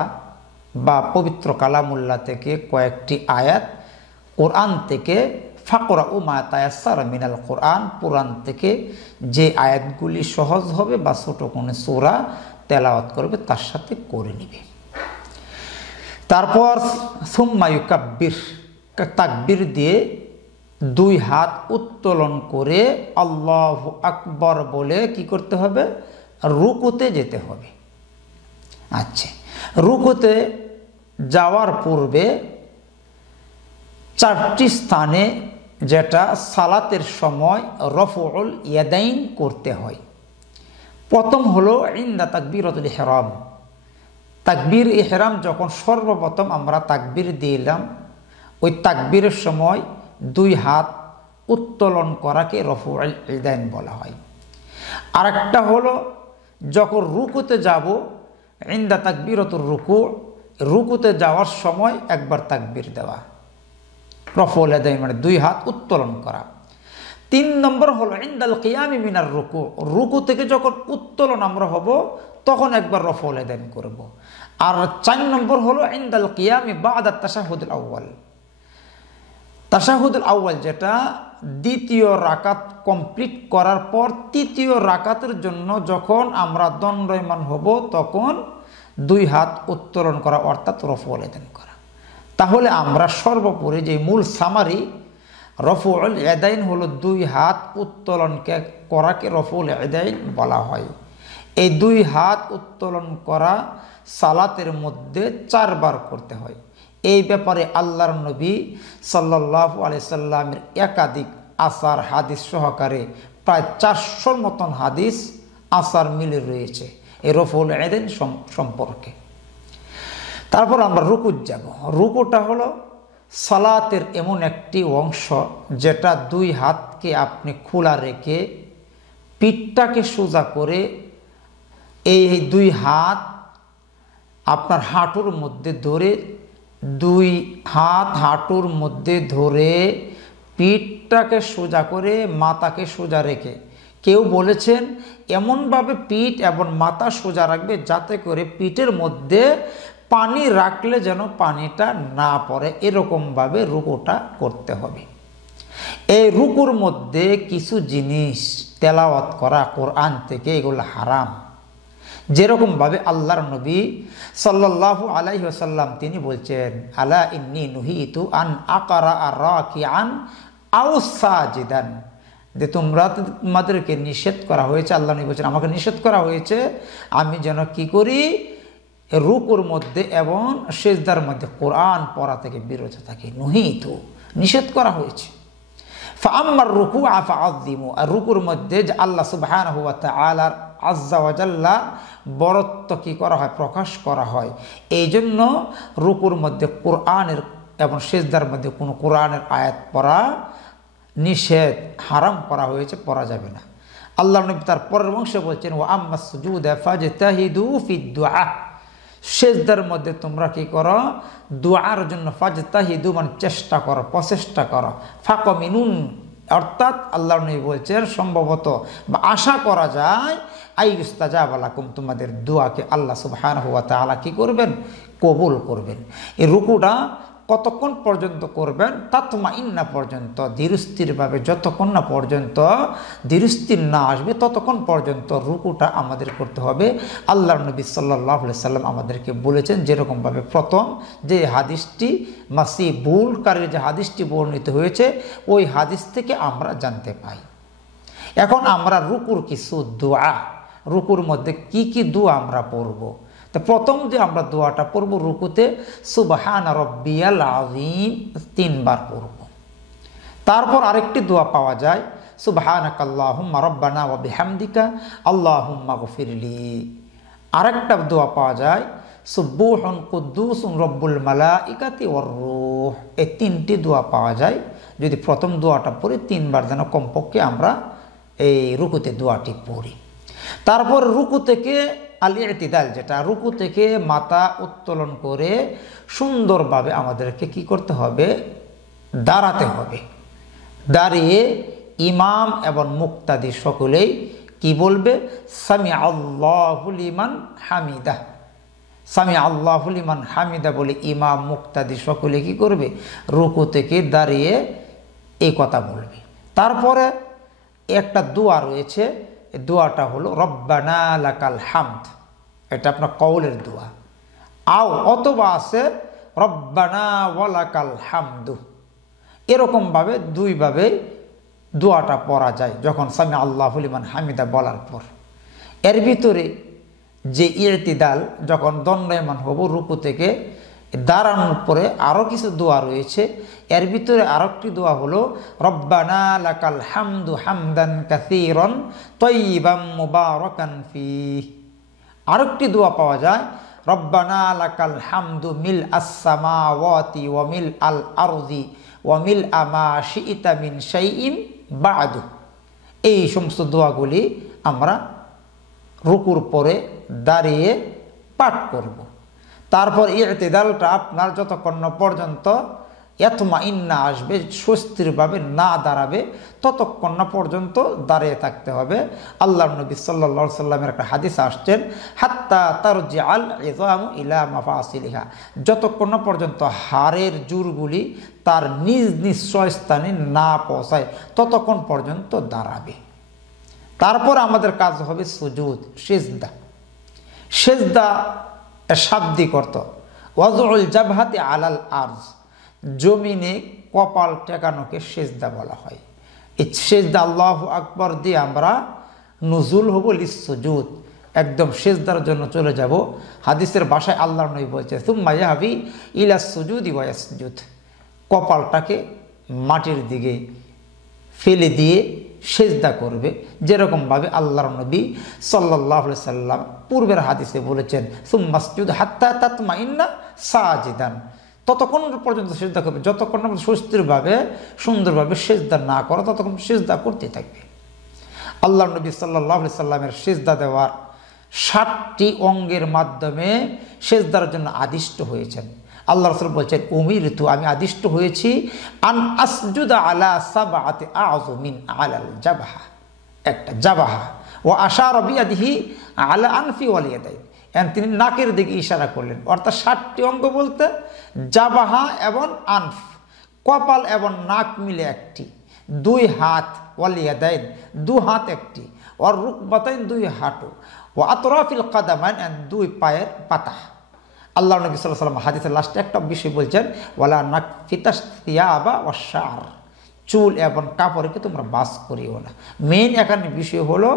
বা পবিত্র কালামুল্লাহ থেকে কয়েকটি আয়াত, কোরআন থেকে ফাকরাউ মা তায়াসসারা মিনাল কোরআন, কোরআন থেকে যে আয়াতগুলি সহজ হবে বা ছোট কোনো সূরা তেলাওয়াত করবে তার সাথে করে নিবে। তারপর সুম্মা ইউকাব্বির, তাকবীর দিয়ে দুই হাত উত্তোলন করে আল্লাহু আকবার বলে কি করতে হবে? রুকুতে যেতে হবে। আচ্ছা, রুকুতে যাওয়ার পূর্বে চারটি স্থানে, যেটা সালাতের সময় রফউল ইয়াদাইন করতে হয়। প্রথম হলো ইনদা তাকবীরাতুল ইহরাম, তাকবীর ইহরাম যখন সর্বপ্রথম আমরা তাকবীর দিলাম, ওই তাকবীরের সময় দুই হাত উত্তোলন করাকে রফউল ইয়াদাইন বলা হয়। আরেকটা হলো যখন রুকুতে যাব, ইনদা তাকবীরাতুর রুকু, রুকুতে যাওয়ার সময় একবার তাকবীর দেওয়া, রফউল ইয়াদাইন মানে দুই হাত উত্তোলন করা। 3 নম্বর হলো ইনদাল কিয়ামি মিনার রুকু, রুকু থেকে যখন উত্তোলন আমরা হব তখন একবার রফউল ইয়াদাইন করব। আর 4 নম্বর হলো ইনদাল কিয়ামি বা'দা তাশাহুদুল আউয়াল, তাশাহুদুল আউয়াল যেটা দ্বিতীয় রাকাত কমপ্লিট করার পর তৃতীয় রাকাতের জন্য যখন আমরা দণ্ডায়মান হব তখন দুই হাত উত্তোলন করা, অর্থাৎ রফউল ইয়াদাইন করা। তাহলে আমরা সর্বোপরি যে মূল সামারি, রফউল ইয়াদাইন হলো দুই হাত উত্তোলনকে করাকে রফউল ইয়াদাইন বলা হয়। এই দুই হাত উত্তোলন করা সালাতের মধ্যে 4 বার করতে হয়। এই ব্যাপারে আল্লাহর নবী সাল্লাল্লাহু আলাইহি সাল্লামের একাধিক আসার হাদিস সহকারে প্রায় 400 মতন হাদিস আসার মিলে রয়েছে এই রফউল ইয়াদাইন সম্পর্কে। তারপর আমরা রুকু যাব। রুকুটা হলো সালাতের এমন একটি অংশ যেটা দুই হাতকে আপনি খোলা রেখে পিঠটাকে সোজা করে এই দুই হাত আপনার হাঁটুর মধ্যে ধরে, দুই হাত হাঁটুর মধ্যে ধরে পিঠটাকে সোজা করে মাথাকে সোজা রেখে, কেউ বলেছেন এমনভাবে পিঠ এবং মাথা সোজা রাখবে যাতে করে পিঠের মধ্যে পানি রাখলে যেন পানিটা না পড়ে, এরকমভাবে রুকুটা করতে হবে। এই রুকুর মধ্যে কিছু জিনিস তেলাওয়াত করা কোরআন থেকে, এগুলো হারাম। যেরকমভাবে আল্লাহর নবী সাল্লাল্লাহু আলাইহি ওয়াসাল্লাম তিনি বলছেন, আলা ইন্নী নুহিতু আন আকারা রাকিআন আও সাজিদান, যে তোমাদেরকে নিষেধ করা হয়েছে, আল্লাহ নবী বলছেন আমাকে নিষেধ করা হয়েছে আমি যেন কি করি, রুকুর মধ্যে এবং সিজদার মধ্যে কোরআন পড়া থেকে বিরত থাকি। নুহিতু, নিষেধ করা হয়েছে। ফাআম্মার রুকুআ ফাআযিমু, আর রুকুর মধ্যে যে আল্লাহ সুবহানাহু ওয়া তাআলার আজ্জা ওয়া জাল্লা বরত্ব কি করা হয়, প্রকাশ করা হয়। এই জন্য রুকুর মধ্যে কোরআনের এবং সিজদার মধ্যে কোনো কোরআনের আয়াত পড়া নিষেধ, হারাম করা হয়েছে, পড়া যাবে না। আল্লাহ নবী তার পরের অংশে বলছেন, ওয়া আম্মাস সুজুদা ফাজতাহিদু ফিদ দুআ, সিজদার মধ্যে তোমরা কি করো, দুআর জন্য, ফাজতাহিদু মানে চেষ্টা করো, প্রচেষ্টা করো, ফাকামিনুন অর্থাৎ আল্লাহ নবী বলছেন সম্ভবত বা আশা করা যায় আইয়ুস্তাজাবা লাকুম, তোমাদের দোয়াকে আল্লাহ সুবহানাহু ওয়া তাআলা কি করবেন, কবুল করবেন। এই রুকুটা কতক্ষণ পর্যন্ত করবেন? তাতমাইন্না পর্যন্ত, ধীরস্থিরভাবে, যতক্ষণ না পর্যন্ত ধীরস্থির না আসবে ততক্ষণ পর্যন্ত রুকুটা আমাদের করতে হবে। আল্লাহর নবী সাল্লাল্লাহু আলাইহি সাল্লাম আমাদেরকে বলেছেন, যেরকমভাবে প্রথম যে হাদিসটি মাসি বুলকারীর যে হাদিসটি বর্ণিত হয়েছে ওই হাদিস থেকে আমরা জানতে পাই। এখন আমরা রুকুর কিছু দোয়া, রুকুর মধ্যে কি কি দোয়া আমরা পড়ব। তো প্রথম যে আমরা দোয়াটা পড়ব রুকুতে, সুবহানা রাব্বিয়াল আযীম 3 বার পড়ব। তারপর আরেকটি দোয়া পাওয়া যায়, সুবহানাকাল্লাহুম্মা রাব্বানা ওয়া বিহামদিকা আল্লাহুম্মা গফিরলি। আরেকটা দোয়া পাওয়া যায়, সুবহুন কুদ্দুসুন রব্বুল মালাইকাতি ওয়ার রূহ। এই 3টি দোয়া পাওয়া যায়। যদি প্রথম দোয়াটা পড়ি 3 বার যেন কমপক্ষে আমরা এই রুকুতে দোয়াটি পড়ি। তারপর রুকু থেকে আল-ইতিদাল, যেটা রুকু থেকে মাথা উত্তোলন করে সুন্দরভাবে আমাদেরকে কি করতে হবে? দাঁড়াতে হবে। দাঁড়িয়ে ইমাম এবং মুক্তাদি সকলেই কি বলবে? সামি আল্লাহু লিমান হামিদা। সামি আল্লাহু লিমান হামিদা বলে ইমাম মুক্তাদি সকলে কি করবে? রুকু থেকে দাঁড়িয়ে এই কথা বলবে। তারপরে একটা দোয়া রয়েছে, দোয়াটা হলো রব্বানা লাকাল হামদ। এটা আপনার কওলের দোয়া। অথবা আছে রব্বানা ওয়ালাকাল হামদু। এরকমভাবে দুইভাবে দোয়াটা পড়া যায় যখন সামি আল্লাহু লিমান হামিদা বলার পর। এর ভিতরে যে ইতিদাল, যখন দণ্ডায়মান হব রুকু থেকে দাঁড়ানোর পরে আরও কিছু দোয়া রয়েছে। এর ভিতরে আরেকটি দোয়া হলো রব্বানা লাকাল হামদু হামদান কাসীরান তাইয়িবান মুবারাকান ফীহ। আরেকটি দোয়া পাওয়া যায়, রব্বানা লাকাল হামদু মিল আস-সামাওয়াতি ওয়া মিল আল আরদি ওয়া মিল আমা শিইতা মিন শাইইন বা'দু। এই সমস্ত দোয়াগুলি আমরা রুকুর পরে দাঁড়িয়ে পাঠ করব। তারপর ইতিদালটা আপনার যতক্ষণ পর্যন্ত ইয়াতমাইন্না আসবে, স্বস্তিরভাবে না দাঁড়াবে, ততক্ষণ না পর্যন্ত দাঁড়িয়ে থাকতে হবে। আল্লাহর নবী সাল্লাল্লাহু আলাইহি সাল্লামের একটা হাদিস আসছেন, হাত্তা তারজিআল ইযামু ইলা মাফাসিলিহা। যতক্ষণ না পর্যন্ত হাড়ের জুড়গুলি তার নিজ নিজ স্থানে না পৌঁছায় ততক্ষণ পর্যন্ত দাঁড়াবে। তারপর আমাদের কাজ হবে সুজুদ, সিজদা। সিজদা শাব্দিক অর্থ ওয়াজউল জাবহাতি আলাল আরজ, জমিনে কপাল টেকানোকে সিজদা বলা হয়। এই সিজদা আল্লাহু আকবার দিয়ে আমরা নুজুল হব লিসসুজুদ, একদম সিজদার জন্য চলে যাব। হাদিসের ভাষায় আল্লাহর নবী বলছে সুম্মা ইয়াহবি ইলাস সুজুদি ওয়া ইয়াসজুদ, কপালটাকে মাটির দিকে ফেলে দিয়ে সিজদা করবে। যেরকমভাবে আল্লাহর নবী সাল্লাল্লাহু আলাইহি সাল্লাম পূর্বের হাদিসে বলেছেন সুম্মাসজুদ হাত্তা তাতমাইন্না সাজিদান, ততক্ষণ পর্যন্ত সিজদা করবে যতক্ষণ না সুস্থিরভাবে সুন্দরভাবে সিজদা না করো ততক্ষণ সিজদা করতে থাকবে। আল্লাহর নবী সাল্লাল্লাহু আলাইহি সাল্লামের সিজদা দেওয়ার 7টি অঙ্গের মাধ্যমে সিজদার জন্য আদিষ্ট হয়েছেন। আল্লাহ রাসূল বলছেন উমিরতু, আমি আদিষ্ট হয়েছি আন আসজুদা আলা সাবআতি আযু মিন আলাল জাবহা, একটা জাবাহা, ও আশারা বিয়াদিহি আলা আনফি ওয়াল ইয়াদাইন, তিনি নাকের দিকে ইশারা করলেন। অর্থাৎ 7টি অঙ্গ বলতে জাবাহা এবং আনফ, কপাল এবং নাক মিলে একটি, 2 হাত, ওয়াল ইয়াদাইন 2 হাত একটি, ওয়ার রুকবাতাইন 2 হাঁটু, ও আতরাফিল কাদামাইন 2 পায়ের পাতা। আল্লাহ নবী সাল্লাল্লাহু আলাইহি ওয়াসাল্লাম হাদিসের লাস্টে একটা বিষয় বলছেন ওয়ালা নাকফিতাস থিয়াবা ওয়াশ শা'r, চুল এবং কাপড়কে তোমরা বাস করিও না। মেইন এখানে বিষয় হলো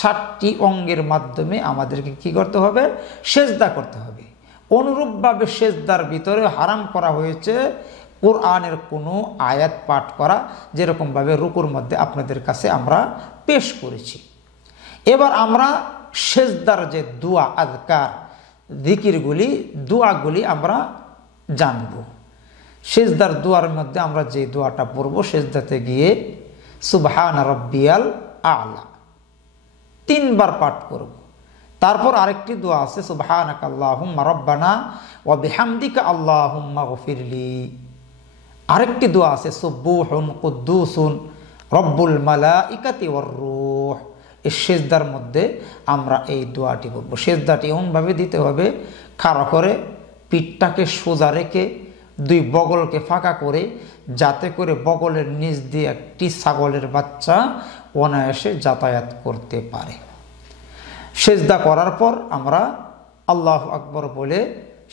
7টি অঙ্গের মাধ্যমে আমাদেরকে কি করতে হবে? সিজদা করতে হবে। অনুরূপভাবে সিজদার ভিতরে হারাম করা হয়েছে কোরআনের কোনো আয়াত পাঠ করা, যেরকমভাবে রুকুর মধ্যে আপনাদের কাছে আমরা পেশ করেছি। এবার আমরা সিজদার যে দোয়া, আযকার, জিকিরগুলি, দোয়াগুলি আমরা জানব। সিজদার দোয়ার মধ্যে আমরা যে দোয়াটা পড়ব, সিজদাতে গিয়ে সুবহান রাব্বিয়াল আ'লা 3 বার পাঠ করব। তারপর আরেকটি দোয়া আছে সুবহানাকা আল্লাহুম্মা রাব্বানা ওয়া বিহামদিকা আল্লাহুম্মা গফিরলি। আরেকটি দোয়া আছে সুবহুন কুদ্দুসুন রব্বুল মালাইকাতি ওয়ার রূহ। এই সিজদার মধ্যে আমরা এই দোয়াটি বলবো। সিজদাটি এমনভাবে দিতে হবে খাড়া করে, পিঠটাকে সোজা রেখে, দুই বগলকে ফাঁকা করে, যাতে করে বগলের নিচ দিয়ে একটি ছাগলের বাচ্চা অনায়াসে যাতায়াত করতে পারে। সেজদা করার পর আমরা আল্লাহু আকবার বলে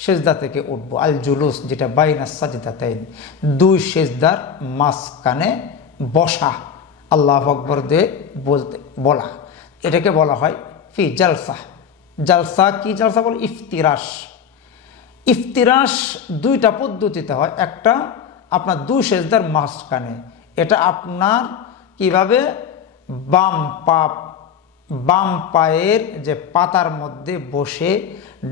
সেজদা থেকে উঠব। আল জুলুস, যেটা বাইনা সাজদাতাইন, দুই সেজদার মাঝখানে বসা, আল্লাহু আকবার দিয়ে বলা, এটাকে বলা হয় ফি জালসা। জালসা কি জালসা বলে? ইফতিরাশ। ইফতিরাশ দুইটা পদ্ধতিতে হয়। একটা আপনার দুই সেজদার মাঝখানে, এটা আপনার কিভাবে বাম পায়ের যে পাতার মধ্যে বসে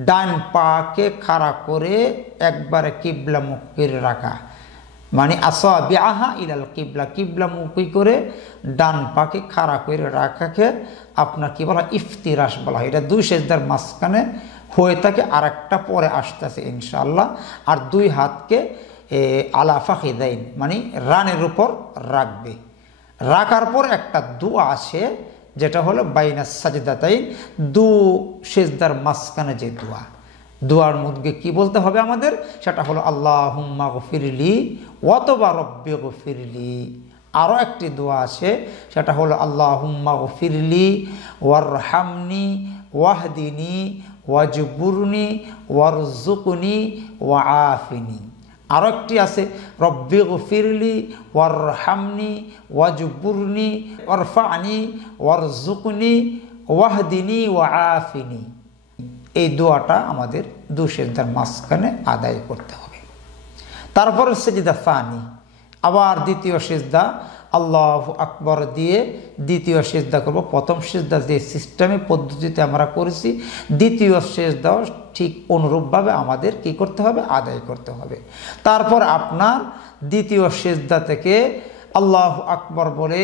ডান পাকে খাড়া করে একবারে কিবলামুখী রাখা, মানে আসাবিআহা ইলাল কিবলা, কিবলামুখী করে ডান পাকে খাড়া করে রাখাকে আপনার কি বলা? ইফতিরাশ বলা হয়। এটা দুই সেজদার মাঝখানে হয়ে থাকে, আর একটা পরে আসতেছে ইনশাআল্লাহ। আর দুই হাতকে আলা ফাখিদাইন, মানে রানের উপর রাখবে। রাখার পর একটা দোয়া আছে, যেটা হলো বাইনা সাজদাতাইন, দু সেজদার মাঝখানে যে দোয়ার মধ্যে কি বলতে হবে আমাদের? সেটা হলো আল্লাহুম্মা গফিরলি ওয়া তাবা রব্বি গফিরলি। আরও একটি দোয়া আছে, সেটা হলো আল্লাহুম্মা গফিরলি ওয়ারহামনি ওয়াহদিনি ওয়াজবুরনি ওয়ারযুকনি ওয়াআফিনি। আরও একটি আছে, রব্বি গফিরলি ওয়ারহামনি ওয়াজবুরনি ওয়ারফানি ওয়ারযুকনি ওয়াহদিনি ওয়াআফিনি। এই দোয়াটা আমাদের দুই সেজদার মাঝখানে আদায় করতে হবে। তারপরে সেজদা ফানি, আবার দ্বিতীয় সেজদা আল্লাহু আকবার দিয়ে দ্বিতীয় সেজদা করব। প্রথম সেজদা যে সিস্টেমে পদ্ধতিতে আমরা করেছি, দ্বিতীয় সেজদাও ঠিক অনুরূপভাবে আমাদের কি করতে হবে? আদায় করতে হবে। তারপর আপনার দ্বিতীয় সেজদা থেকে আল্লাহু আকবার বলে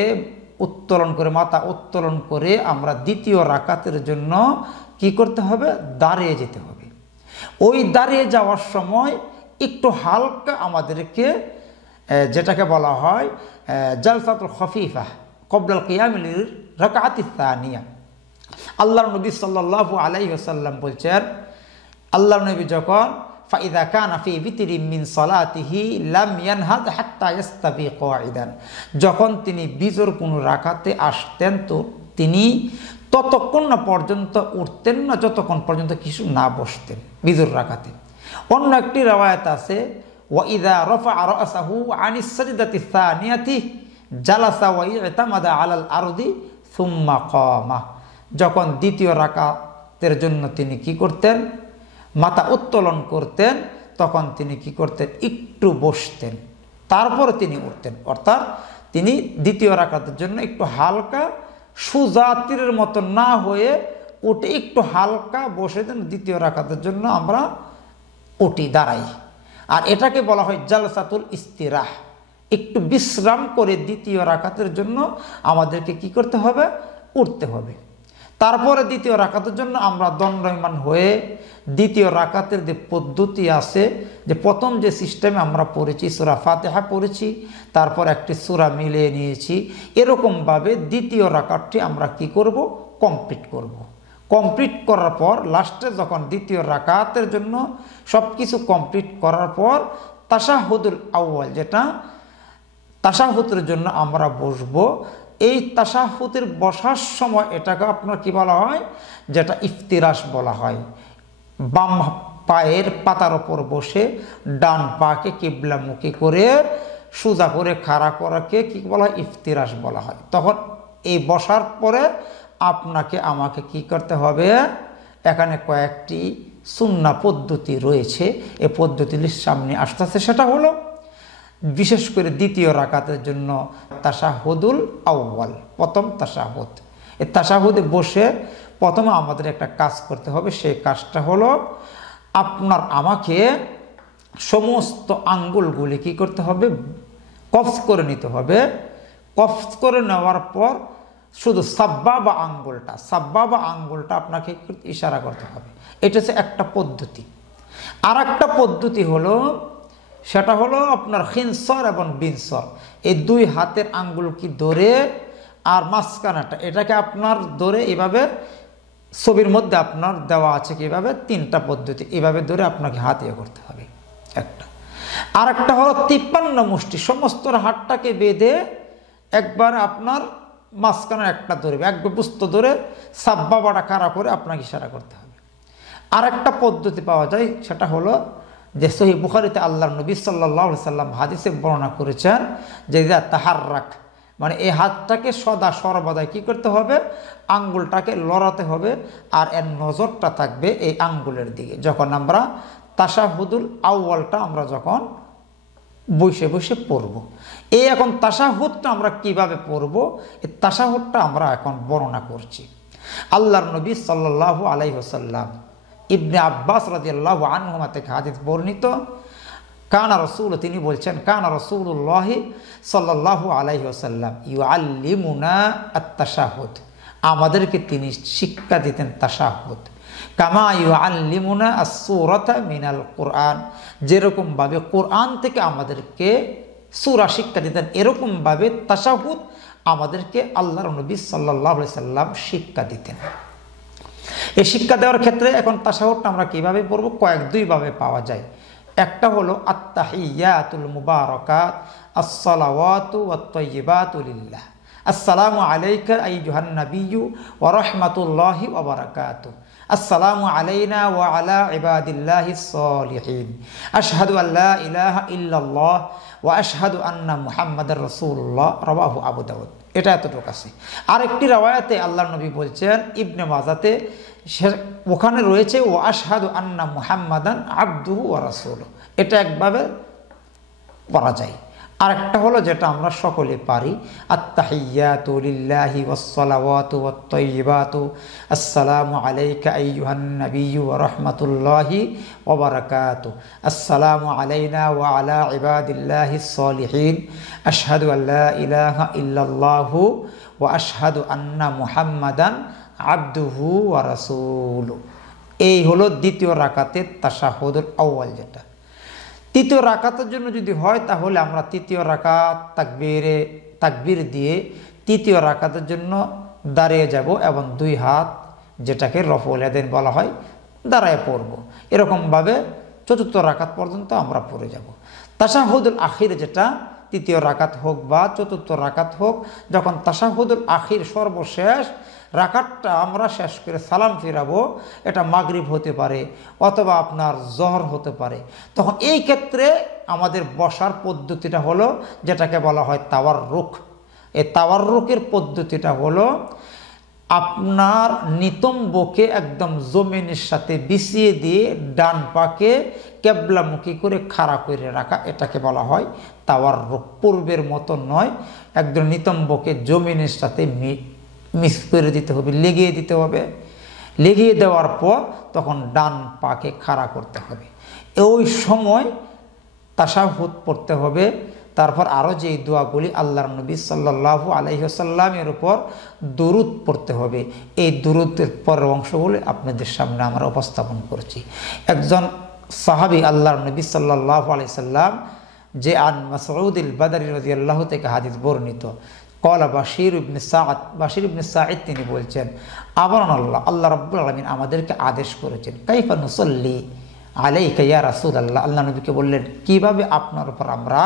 উত্তোলন করে, মাথা উত্তোলন করে আমরা দ্বিতীয় রাকাতের জন্য কি করতে হবে? দাঁড়িয়ে যেতে হবে। ওই দাঁড়িয়ে যাওয়ার সময় একটু হালকা আমাদেরকে, যেটাকে বলা হয় জালসাতুল খফিফা ক্বাবলাল কিয়ামিল রাকাতিস সানিয়া। আল্লাহর নবী সাল্লাল্লাহু আলাইহি ওয়াসাল্লাম বলছেন, আল্লাহর নবী যখন ফাইদা কানা ফি বিতরিন মিন সালাতিহি লাম ইয়ানহাদ হাত্তা ইস্তাবি কাঈদান, যখন তিনি বিজোর কোন রাকাতে আসতেন তো তিনি ততক্ষণ না পর্যন্ত উঠতেন না যতক্ষণ পর্যন্ত কিছু না বসতেন বিজোর রাকাতে। অন্য একটি রওয়ায়াত আছে, ওয়া ইযা রাফা'a রা'সাহু 'আনিস সাজদাতি সানিয়াতি জালাসা ওয়া ই'তামাদা 'আলাল আরদি সুম্মা কামা, যখন দ্বিতীয় রাকাতের জন্য তিনি কি করতেন? মাথা উত্তোলন করতেন, তখন তিনি কি করতেন? একটু বসতেন, তারপর তিনি উঠতেন। অর্থাৎ তিনি দ্বিতীয় রাকাতের জন্য একটু হালকা সোজা তীরের মতো না হয়ে উঠে একটু হালকা বসে দেন। দ্বিতীয় রাকাতের জন্য আমরা উঠি, দাঁড়াই। আর এটাকে বলা হয় জালসাতুল ইস্তিরাহ। একটু বিশ্রাম করে দ্বিতীয় রাকাতের জন্য আমাদেরকে কি করতে হবে? উঠতে হবে। তারপরে দ্বিতীয় রাকাতের জন্য আমরা দণ্ডায়মান হয়ে দ্বিতীয় রাকাতের যে পদ্ধতি আছে, যে প্রথম যে সিস্টেমে আমরা পড়েছি, সূরা ফাতিহা পড়েছি, তারপর একটি সূরা মিলিয়ে নিয়েছি, এরকমভাবে দ্বিতীয় রাকাতটি আমরা কি করব? কমপ্লিট করব। কমপ্লিট করার পর লাস্টে যখন দ্বিতীয় রাকাতের জন্য সব কিছু কমপ্লিট করার পর তাশাহুদুল আউয়াল, যেটা তাশাহুদের জন্য আমরা বসবো, এই তাশাহুদের বসার সময় এটাকে আপনার কি বলা হয়? যেটা ইফতিরাশ বলা হয়। বাম পায়ের পাতার ওপর বসে ডান পাকে কিবলামুখী করে সোজা করে খাড়া করাকে কি বলা হয়? ইফতিরাশ বলা হয়। তখন এই বসার পরে আপনাকে আমাকে কি করতে হবে? এখানে কয়েকটি সুন্নাহ পদ্ধতি রয়েছে, এই পদ্ধতির সামনে আসতেছে। সেটা হলো বিশেষ করে দ্বিতীয় রাকাতের জন্য তাশাহুদুল আউয়াল, প্রথম তাশাহুদ। এই তাশাহুদে বসে প্রথমে আমাদের একটা কাজ করতে হবে। সেই কাজটা হলো আমাকে সমস্ত আঙ্গুলগুলি কি করতে হবে? কবজ করে নিতে হবে। কবজ করে নেওয়ার পর শুধু সাব্বাবা আঙ্গুলটা আপনাকে ইশারা করতে হবে। এটা হচ্ছে একটা পদ্ধতি। আর একটা পদ্ধতি হলো, সেটা হলো আপনার খিনসর এবং বিনসর, এই দুই হাতের আঙ্গুল কি ধরে আর মাঝখানাটা এটাকে আপনার ধরে এভাবে, ছবির মধ্যে আপনার দেওয়া আছে কিভাবে, তিনটা পদ্ধতি, এভাবে ধরে আপনাকে হাত ইয়ে করতে হবে একটা। আর একটা হলো 53 মুষ্টি, সমস্ত হাতটাকে বেঁধে একবার আপনার মাঝখানে একটা ধরবে, একবার বুস্ত ধরে সাব্বাবাটা খাড়া করে আপনাকে ইশারা করতে হবে। আর একটা পদ্ধতি পাওয়া যায়, সেটা হলো যে সহিহ বুখারীতে আল্লাহর নবী সাল্লাল্লাহু আলাইহি সাল্লাম হাদিসে বর্ণনা করেছেন যে তাহাররাক, মানে এই হাতটাকে সদা সর্বদাই কি করতে হবে, আঙ্গুলটাকে লড়াতে হবে, আর এর নজরটা থাকবে এই আঙ্গুলের দিকে। যখন আমরা তাশাহুদুল আউয়ালটা আমরা যখন বসে বসে পড়ব, এই এখন তাশাহুদটা আমরা কিভাবে পড়ব, এই তাশাহুদটা আমরা এখন বর্ণনা করছি। আল্লাহর নবী সাল্লাল্লাহু আলাইহি ওয়াসাল্লাম ইবনে আব্বাস রাদিয়াল্লাহু আনহুমা থেকে হাদিস বর্ণিত, কানা রাসূল, তিনি বলছেন কানা রাসূলুল্লাহি সাল্লাল্লাহু আলাইহি ওয়াসাল্লাম ইউআল্লিমুনা আত-তাশাহুদ, আমাদেরকে তিনি শিক্ষা দিতেন তাশাহুদ। কামা ইউআল্লিমুনা আস-সূরাতা মিনাল কুরআন, যেরকম ভাবে কোরআন থেকে আমাদেরকে সূরা শিক্ষা দিতেন, এরকম ভাবে তাশাহুদ আমাদেরকে আল্লাহর নবী সাল্লাল্লাহু আলাইহি সাল্লাম শিক্ষা দিতেন। এই শিক্ষা দেওয়ার ক্ষেত্রে এখন তাশাহুদটা আমরা কিভাবে পড়ব, দুইভাবে পাওয়া যায়। একটা হলো আত-তাহিয়াতুল মুবারাকাত আস-সালাওয়াতু ওয়াত-তাইয়্যিবাতু লিল্লাহ, আসসালামু আলাইকা আইয়ুহান নাবিয়্যু ওয়া রাহমাতুল্লাহি ওয়া বারাকাতুহু, আসসালামু আলাইনা ওয়া আলা ইবাদিল্লাহিস সালিহিন, আশহাদু আল্লা ইলাহা ইল্লাল্লাহ ওয়া আশহাদু আন্না মুহাম্মাদার রাসূলুল্লাহ, রাওয়াহু আবু দাউদ। এটা এতটুকু আছে। আরেকটি রাওয়ায়াতে আল্লাহর নবী বলছেন ইবনে মাজাতে, ওখানে রয়েছে ওয়া আশহাদু আন্না মুহাম্মাদান আবদুহু ওয়া রাসূলুহু, এটা একভাবে পড়া যায়। আরেকটা হলো যেটা আমরা সকলে পারি, আত-তাহিয়াতু লিল্লাহি ওয়াস-সালাওয়াতু ওয়াত-তাইয়্যিবাতু, আসসালামু আলাইকা আইয়ুহান নাবিয়্যু ওয়া রাহমাতুল্লাহি ওয়া বারাকাতুহু, আসসালামু আলাইনা ওয়া আলা ইবাদিল্লাহিস সালিহিন, আশহাদু আল্লা ইলাহা ইল্লাল্লাহু ওয়া আশহাদু আন্না মুহাম্মাদান আবদুহু ওয়া রাসূলুহু। এই হলো দ্বিতীয় রাকাতের তাশাহুদুল আউয়াল। যেটা তৃতীয় রাকাতের জন্য যদি হয়, তাহলে আমরা তৃতীয় রাকাত তাকবীর দিয়ে তৃতীয় রাকাতের জন্য দাঁড়িয়ে যাব এবং দুই হাত, যেটাকে রফউল ইয়াদাইন বলা হয়, দাঁড়ায় পড়ব। এরকমভাবে চতুর্থ রাকাত পর্যন্ত আমরা পড়ে যাব। তাশাহুদুল আখির, যেটা তৃতীয় রাকাত হোক বা চতুর্থ রাকাত হোক, যখন তাশাহুদুল আখির সর্বশেষ রাকাতটা আমরা শেষ করে সালাম ফিরাবো, এটা মাগরিব হতে পারে অথবা আপনার জহর হতে পারে, তখন এই ক্ষেত্রে আমাদের বসার পদ্ধতিটা হলো যেটাকে বলা হয় তাওয়াররুক। এই তাওয়াররুকের পদ্ধতিটা হলো আপনার নিতম্বকে একদম জমিনের সাথে বিছিয়ে দিয়ে ডান পাকে কেবলামুখী করে খাড়া করে রাখা, এটাকে বলা হয় তাওয়াররুক। পূর্বের মতো নয়, একদম নিতম্বকে জমিনের সাথে মিক্স করে দিতে হবে, লেগিয়ে দিতে হবে। লেগিয়ে দেওয়ার পর তখন ডান পাকে খাড়া করতে হবে। ওই সময় তাশাহুদ পড়তে হবে। তারপর আরও যে দোয়াগুলি আল্লাহর নবী সাল্লাল্লাহু আলাইহি ওয়াসাল্লামের উপর দুরূদ পড়তে হবে, এই দুরূদের পরের অংশগুলি আপনাদের সামনে আমরা উপস্থাপন করছি। একজন সাহাবী আল্লাহর নবী সাল্লাল্লাহু আলাইহি সাল্লাম, যে আন মাসউদুল বাদরি রাদিয়াল্লাহু থেকে হাদিস বর্ণিত, কলা বাশির ইবনে সাঈদ তিনি বলছেন, আল্লাহ রাব্বুল আলামিন আমাদেরকে আদেশ করেছেন, কাইফা নুসাল্লি আলাইকা ইয়া রাসূলুল্লাহ, আল্লাহ নবীকে বললেন কিভাবে আপনার উপর আমরা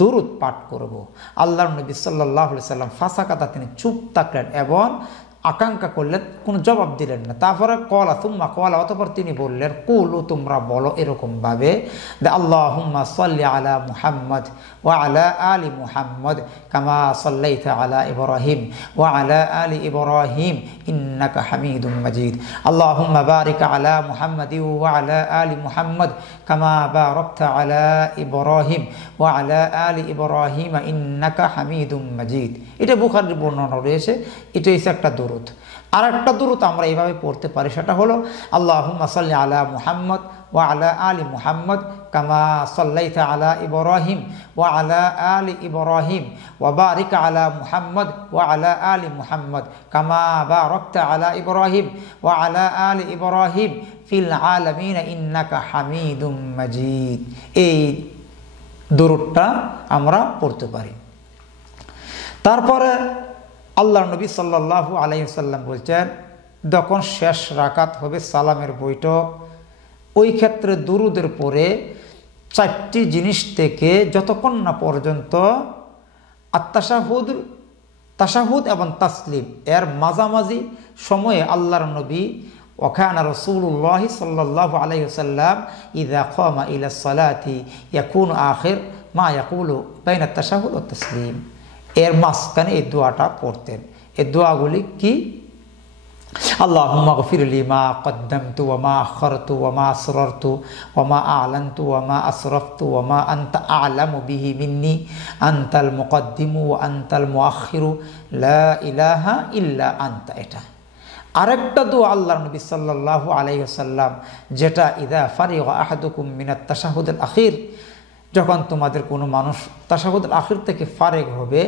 দুরূদ পাঠ করব। আল্লাহর নবী সাল্লাল্লাহু আলাইহি সাল্লাম ফাসাকাতা, তিনি চুপ থাকলেন এবং আকাঙ্ক্ষা করলেন, কোনো জবাব দিলেন না। তারপরে সুম্মা কলা, অতঃপর তিনি বললেন কুলু, তোমরা বলো এরকমভাবে, আল্লাহুম্মা সাল্লি আলা মুহাম্মদ ওয়া আলা আলি মুহাম্মদ কামা সাল্লাইতা আলা ইব্রাহিম ওয়া আলা আলি ইব্রাহিম ইন্নাকা হামিদুম মাজিদ, আল্লাহুম্মা বারিক আলা মুহাম্মাদি ওয়া আলা আলি মুহাম্মদ কামা বারাকতা আলা ইব্রাহিম ওয়া আলা আলি ইব্রাহিম ইন্নাকা হামিদুম মাজিদ। এটা বুখারীর বর্ণনা রয়েছে। এটা হচ্ছে একটা দুরূদ। আর একটা দুরূদ আমরা এইভাবে পড়তে পারি, সেটা হলো আল্লাহুম্মা সাল্লি আলা মুহাম্মদ ওয়া আলা আলি মুহাম্মদ কামা সাল্লাইতা আলা ইব্রাহিম ওয়া আলা আলি ইব্রাহিম ওয়া বারিক আলা মুহাম্মদ ওয়া আলা আলি মুহাম্মদ কামা বারাকতা আলা ইব্রাহিম ওয়া আলা আলি ইব্রাহিম ফিল আলামিন ইন্নাকা হামিদুম মাজিদ। এই দুরূদটা আমরা পড়তে পারি। তারপরে আল্লাহর নবী সাল্লাল্লাহু আলাইহি ওয়াসাল্লাম বলছেন, যখন শেষ রাকাত হবে সালামের বৈঠক, ওই ক্ষেত্রে দুরূদের পরে চারটি জিনিস থেকে যতক্ষণ না পর্যন্ত তাশাহুদ এবং তাসলিম এর মাঝামাঝি সময়ে আল্লাহর নবী ওয়াকানা রাসূলুল্লাহ সাল্লাল্লাহু আলাইহি ওয়াসাল্লাম ইযা কামা ইলা সালাতি ইয়াকুনু আখির মা ইয়াকুলু বাইনা তাশাহুদ ওয়া তাসলিম, এর মাঝখানে এই দোয়াটা পড়তেন। এই দোয়াগুলি কি? আল্লাহুম্মা গফিরলি মা কদ্দামতু ওয়া মা আখারতু ওয়া মা আসরারতু ওয়া মা আ'লানতু ওয়া মা আসরাফতু ওয়া মা আনতা আ'লামু বিহি মিন্নি আনতাল মুকদ্দিমু ওয়া আনতাল মুআখিরু লা ইলাহা ইল্লা আনতা। এটা আরেকটা দোয়া আল্লাহর নবী সাল্লাল্লাহু আলাইহি ওয়াসাল্লাম, যেটা ইযা ফারিগা আহাদুকুম মিনাত তাশাহুদুল আখির, যখন তোমাদের কোনো মানুষ তাশাহুদুল আখির থেকে ফারেগ হবে,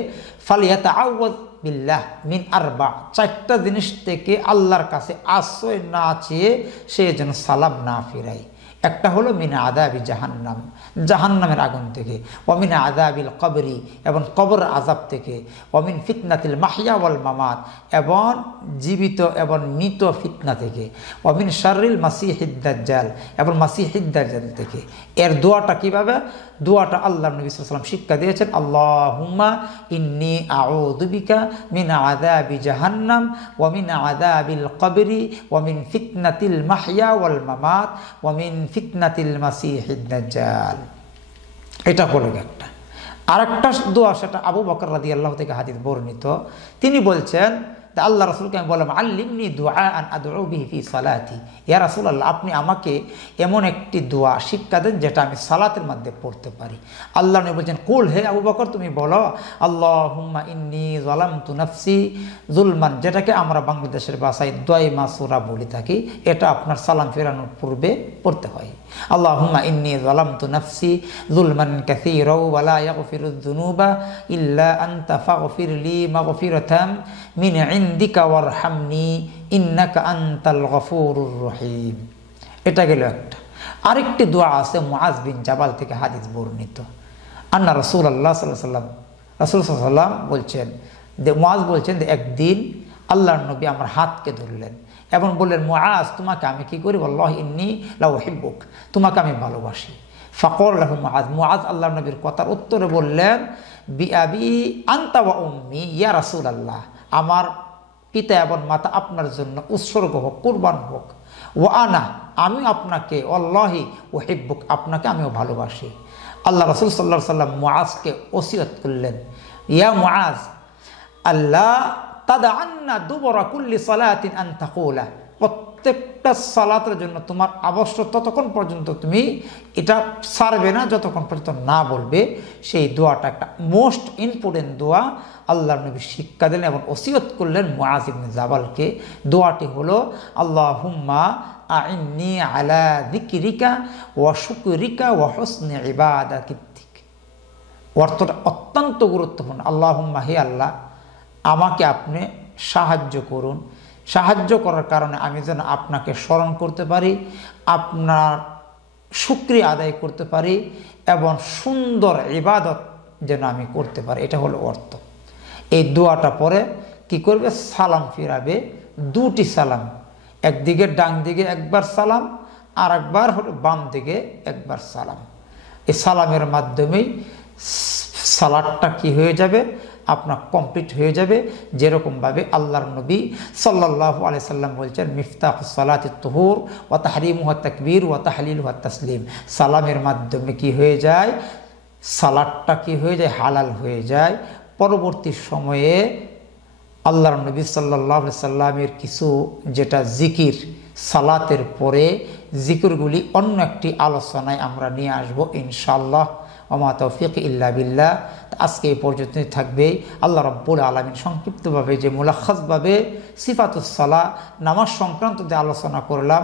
ফালিয়াতাআওয়াজ বিল্লাহ মিন আরবা, চারটা জিনিস থেকে আল্লাহর কাছে আশ্রয় না চেয়ে সে যেন সালাম না ফিরায়। একটা হলো মিন আযাবি জাহান্নাম, জাহান্নামের আগুন থেকে, ওয়ামিন আযাবিল কবরি, এবং কবর আযাব থেকে, ওয়ামিন ফিতনাতিল মাহইয়া ওয়াল মামাত, এবং জীবিত এবং মৃত ফিতনা থেকে, ওয়ামিন শাররিল মাসিহিদ দাজ্জাল, এবং মাসিহিদ দাজ্জাল থেকে। এর দোয়াটা কিভাবে? দোয়াটা আল্লাহর নবী সাল্লাল্লাহু আলাইহি ওয়াসাল্লাম শিক্ষা দিয়েছেন, আল্লাহুম্মা ইন্নী আউযু বিকা মিন আযাবি জাহান্নাম ওয়া মিন আযাবিল কবরি ওয়া মিন ফিতনাতিল মাহইয়া ওয়াল মামাত ওয়া মিন ফিতনাতিল মাসিহিদ দাজ্জাল। এটা হলো একটা। আরেকটা দোয়া, সেটা আবু বকর রাদিয়াল্লাহু থেকে হাদিস বর্ণিত। তিনি বলছেন, আল্লাহ রাসূলকে আমি বললাম, আল্লিমনি দুআআন আদউ বিহি ফি সালাতি, ইয়া রাসূলুল্লাহ, আপনি আমাকে এমন একটি দোয়া শিক্ষা দেন যেটা আমি সালাতের মধ্যে পড়তে পারি। আল্লাহ নবী বলছেন, কুল, হে আবু বকর তুমি বলো, আল্লাহুম্মা ইন্নী যালামতু নাফসি যুলমান, যেটাকে আমরা বাংলাদেশের ভাষায় দোয়ায়ে মাসুরা বলে থাকি। এটা আপনার সালাম ফেরানোর পূর্বে পড়তে হয়। আল্লাহুম্মা ইন্নী যালামতু নাফসি যুলমান কাসীরা ওয়া লা ইয়াগফিরুয যুনুবা ইল্লা আনতা ফাগফিরলি মাগফিরাতাম মিন ইনদিকা ওয়ারহামনি ইন্নাকা আনতাল গফুরুর রহিম। এটা গেল একটা। আরেকটি দোয়া আছে মুআজ বিন জাবাল থেকে হাদিস বর্ণিত, আন্না রাসূলুল্লাহ সাল্লাল্লাহু আলাইহি ওয়াসাল্লাম, রাসূল সাল্লাল্লাহু আলাইহি ওয়াসাল্লাম বলছেন, মুআজ বলছেন যে একদিন আল্লাহর নবী আমার হাতকে ধরলেন এবং বললেন, মুআজ, তোমাকে আমি কি করি? ওয়াল্লাহি ইন্নী লা উহিব্বুক, তোমাকে আমি ভালোবাসি। ফাকাল লাহু মুআজ, মুআজ আল্লাহর নবীর কথার উত্তরে বললেন, বিআবি আনতা ওয়া উম্মি ইয়া রাসূলুল্লাহ, আমার পিতা এবং মাতা আপনার জন্য উৎসর্গ হোক, কুরবান হোক। ওয়া আনা, আমি আপনাকে, ওয়াল্লাহি উহিব্বুক, আপনাকে আমিও ভালোবাসি। আল্লাহ রাসূল সাল্লাল্লাহু আলাইহি ওয়াসাল্লাম মুআজকে ওসিয়ত করলেন, ইয়া মুআজ, আল্লাহ তাদআন্না দুবরা কুল্লি সালাতিন আন তাকুলা, প্রত্যেকটা সালাতের জন্য তোমার আবশ্যক ততক্ষণ পর্যন্ত তুমি এটা ছাড়বে না যতক্ষণ পর্যন্ত না বলবে। সেই দোয়াটা একটা মোস্ট ইম্পর্টেন্ট দোয়া। আল্লাহর নবী শিক্ষা দিলেন এবং ওসিয়ত করলেন মুআজ ইবনে জাবালকে। দোয়াটি হলো, আল্লাহুম্মা আইন্নি আলা যিকরিকা ওয়া শুকরিকা ওয়া হুসনি ইবাদাতিক। অর্থটা অত্যন্ত গুরুত্বপূর্ণ। আল্লাহুম্মা, হে আল্লাহ, আমাকে আপনি সাহায্য করুন, সাহায্য করার কারণে আমি যেন আপনাকে স্মরণ করতে পারি, আপনার শুকরিয়া আদায় করতে পারি এবং সুন্দর ইবাদত যেন আমি করতে পারি। এটা হলো অর্থ। এই দোয়াটা পরে কি করবে? সালাম ফিরাবে, দুটি সালাম, একদিকে ডান দিকে একবার সালাম, আর একবার হলো বাম দিকে একবার সালাম। এই সালামের মাধ্যমেই সালাতটা কি হয়ে যাবে? আপনার কমপ্লিট হয়ে যাবে। যেরকমভাবে আল্লাহর নবী সাল্লাল্লাহু আলাইহি সাল্লাম বলছেন, মিফতাহুস সালাতি তুহুর ওয়া তাহরিমুহা তাকবীর ওয়া তাহলিলুহা তাসলিম। সালামের মাধ্যমে কি হয়ে যায়? সালাতটা কি হয়ে যায়? হালাল হয়ে যায়। পরবর্তী সময়ে আল্লাহর নবী সাল্লাল্লাহু আলাইহি সাল্লামের কিছু যেটা জিকির, সালাতের পরে জিকিরগুলি অন্য একটি আলোচনায় আমরা নিয়ে আসবো ইনশাআল্লাহ। ওমা তৌফিক ইল্লা বিল্লাহ। আজকে এই পর্যন্ত থাকবে। আল্লাহ রাব্বুল আলামিন সংক্ষিপ্তভাবে যে মুলাখাসভাবে সিফাতুস সালাহ, নামাজ সংক্রান্ত যে আলোচনা করলাম,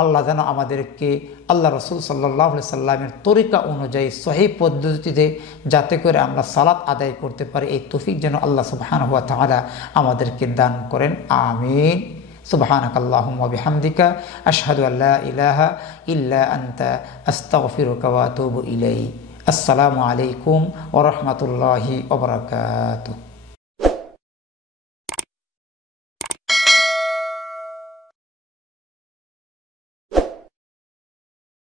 আল্লাহ যেন আমাদেরকে আল্লাহ রাসূল সাল্লাল্লাহু আলাইহি সাল্লামের তরিকা অনুযায়ী সহিহ পদ্ধতিতে যাতে করে আমরা সালাত আদায় করতে পারি, এই তৌফিক যেন আল্লাহ সুবহানাহু ওয়া তাআলা আমাদেরকে দান করেন। আমিন। সুবহানাকাল্লাহুম্মা ওয়া বিহামদিকা আশহাদু আল্লা ইলাহা ইল্লা আনতা আস্তাগফিরুকা ওয়া আতুবু ইলাইক। আসসালামু আলাইকুম ওয়া রাহমাতুল্লাহি ওয়া বারাকাতুহু।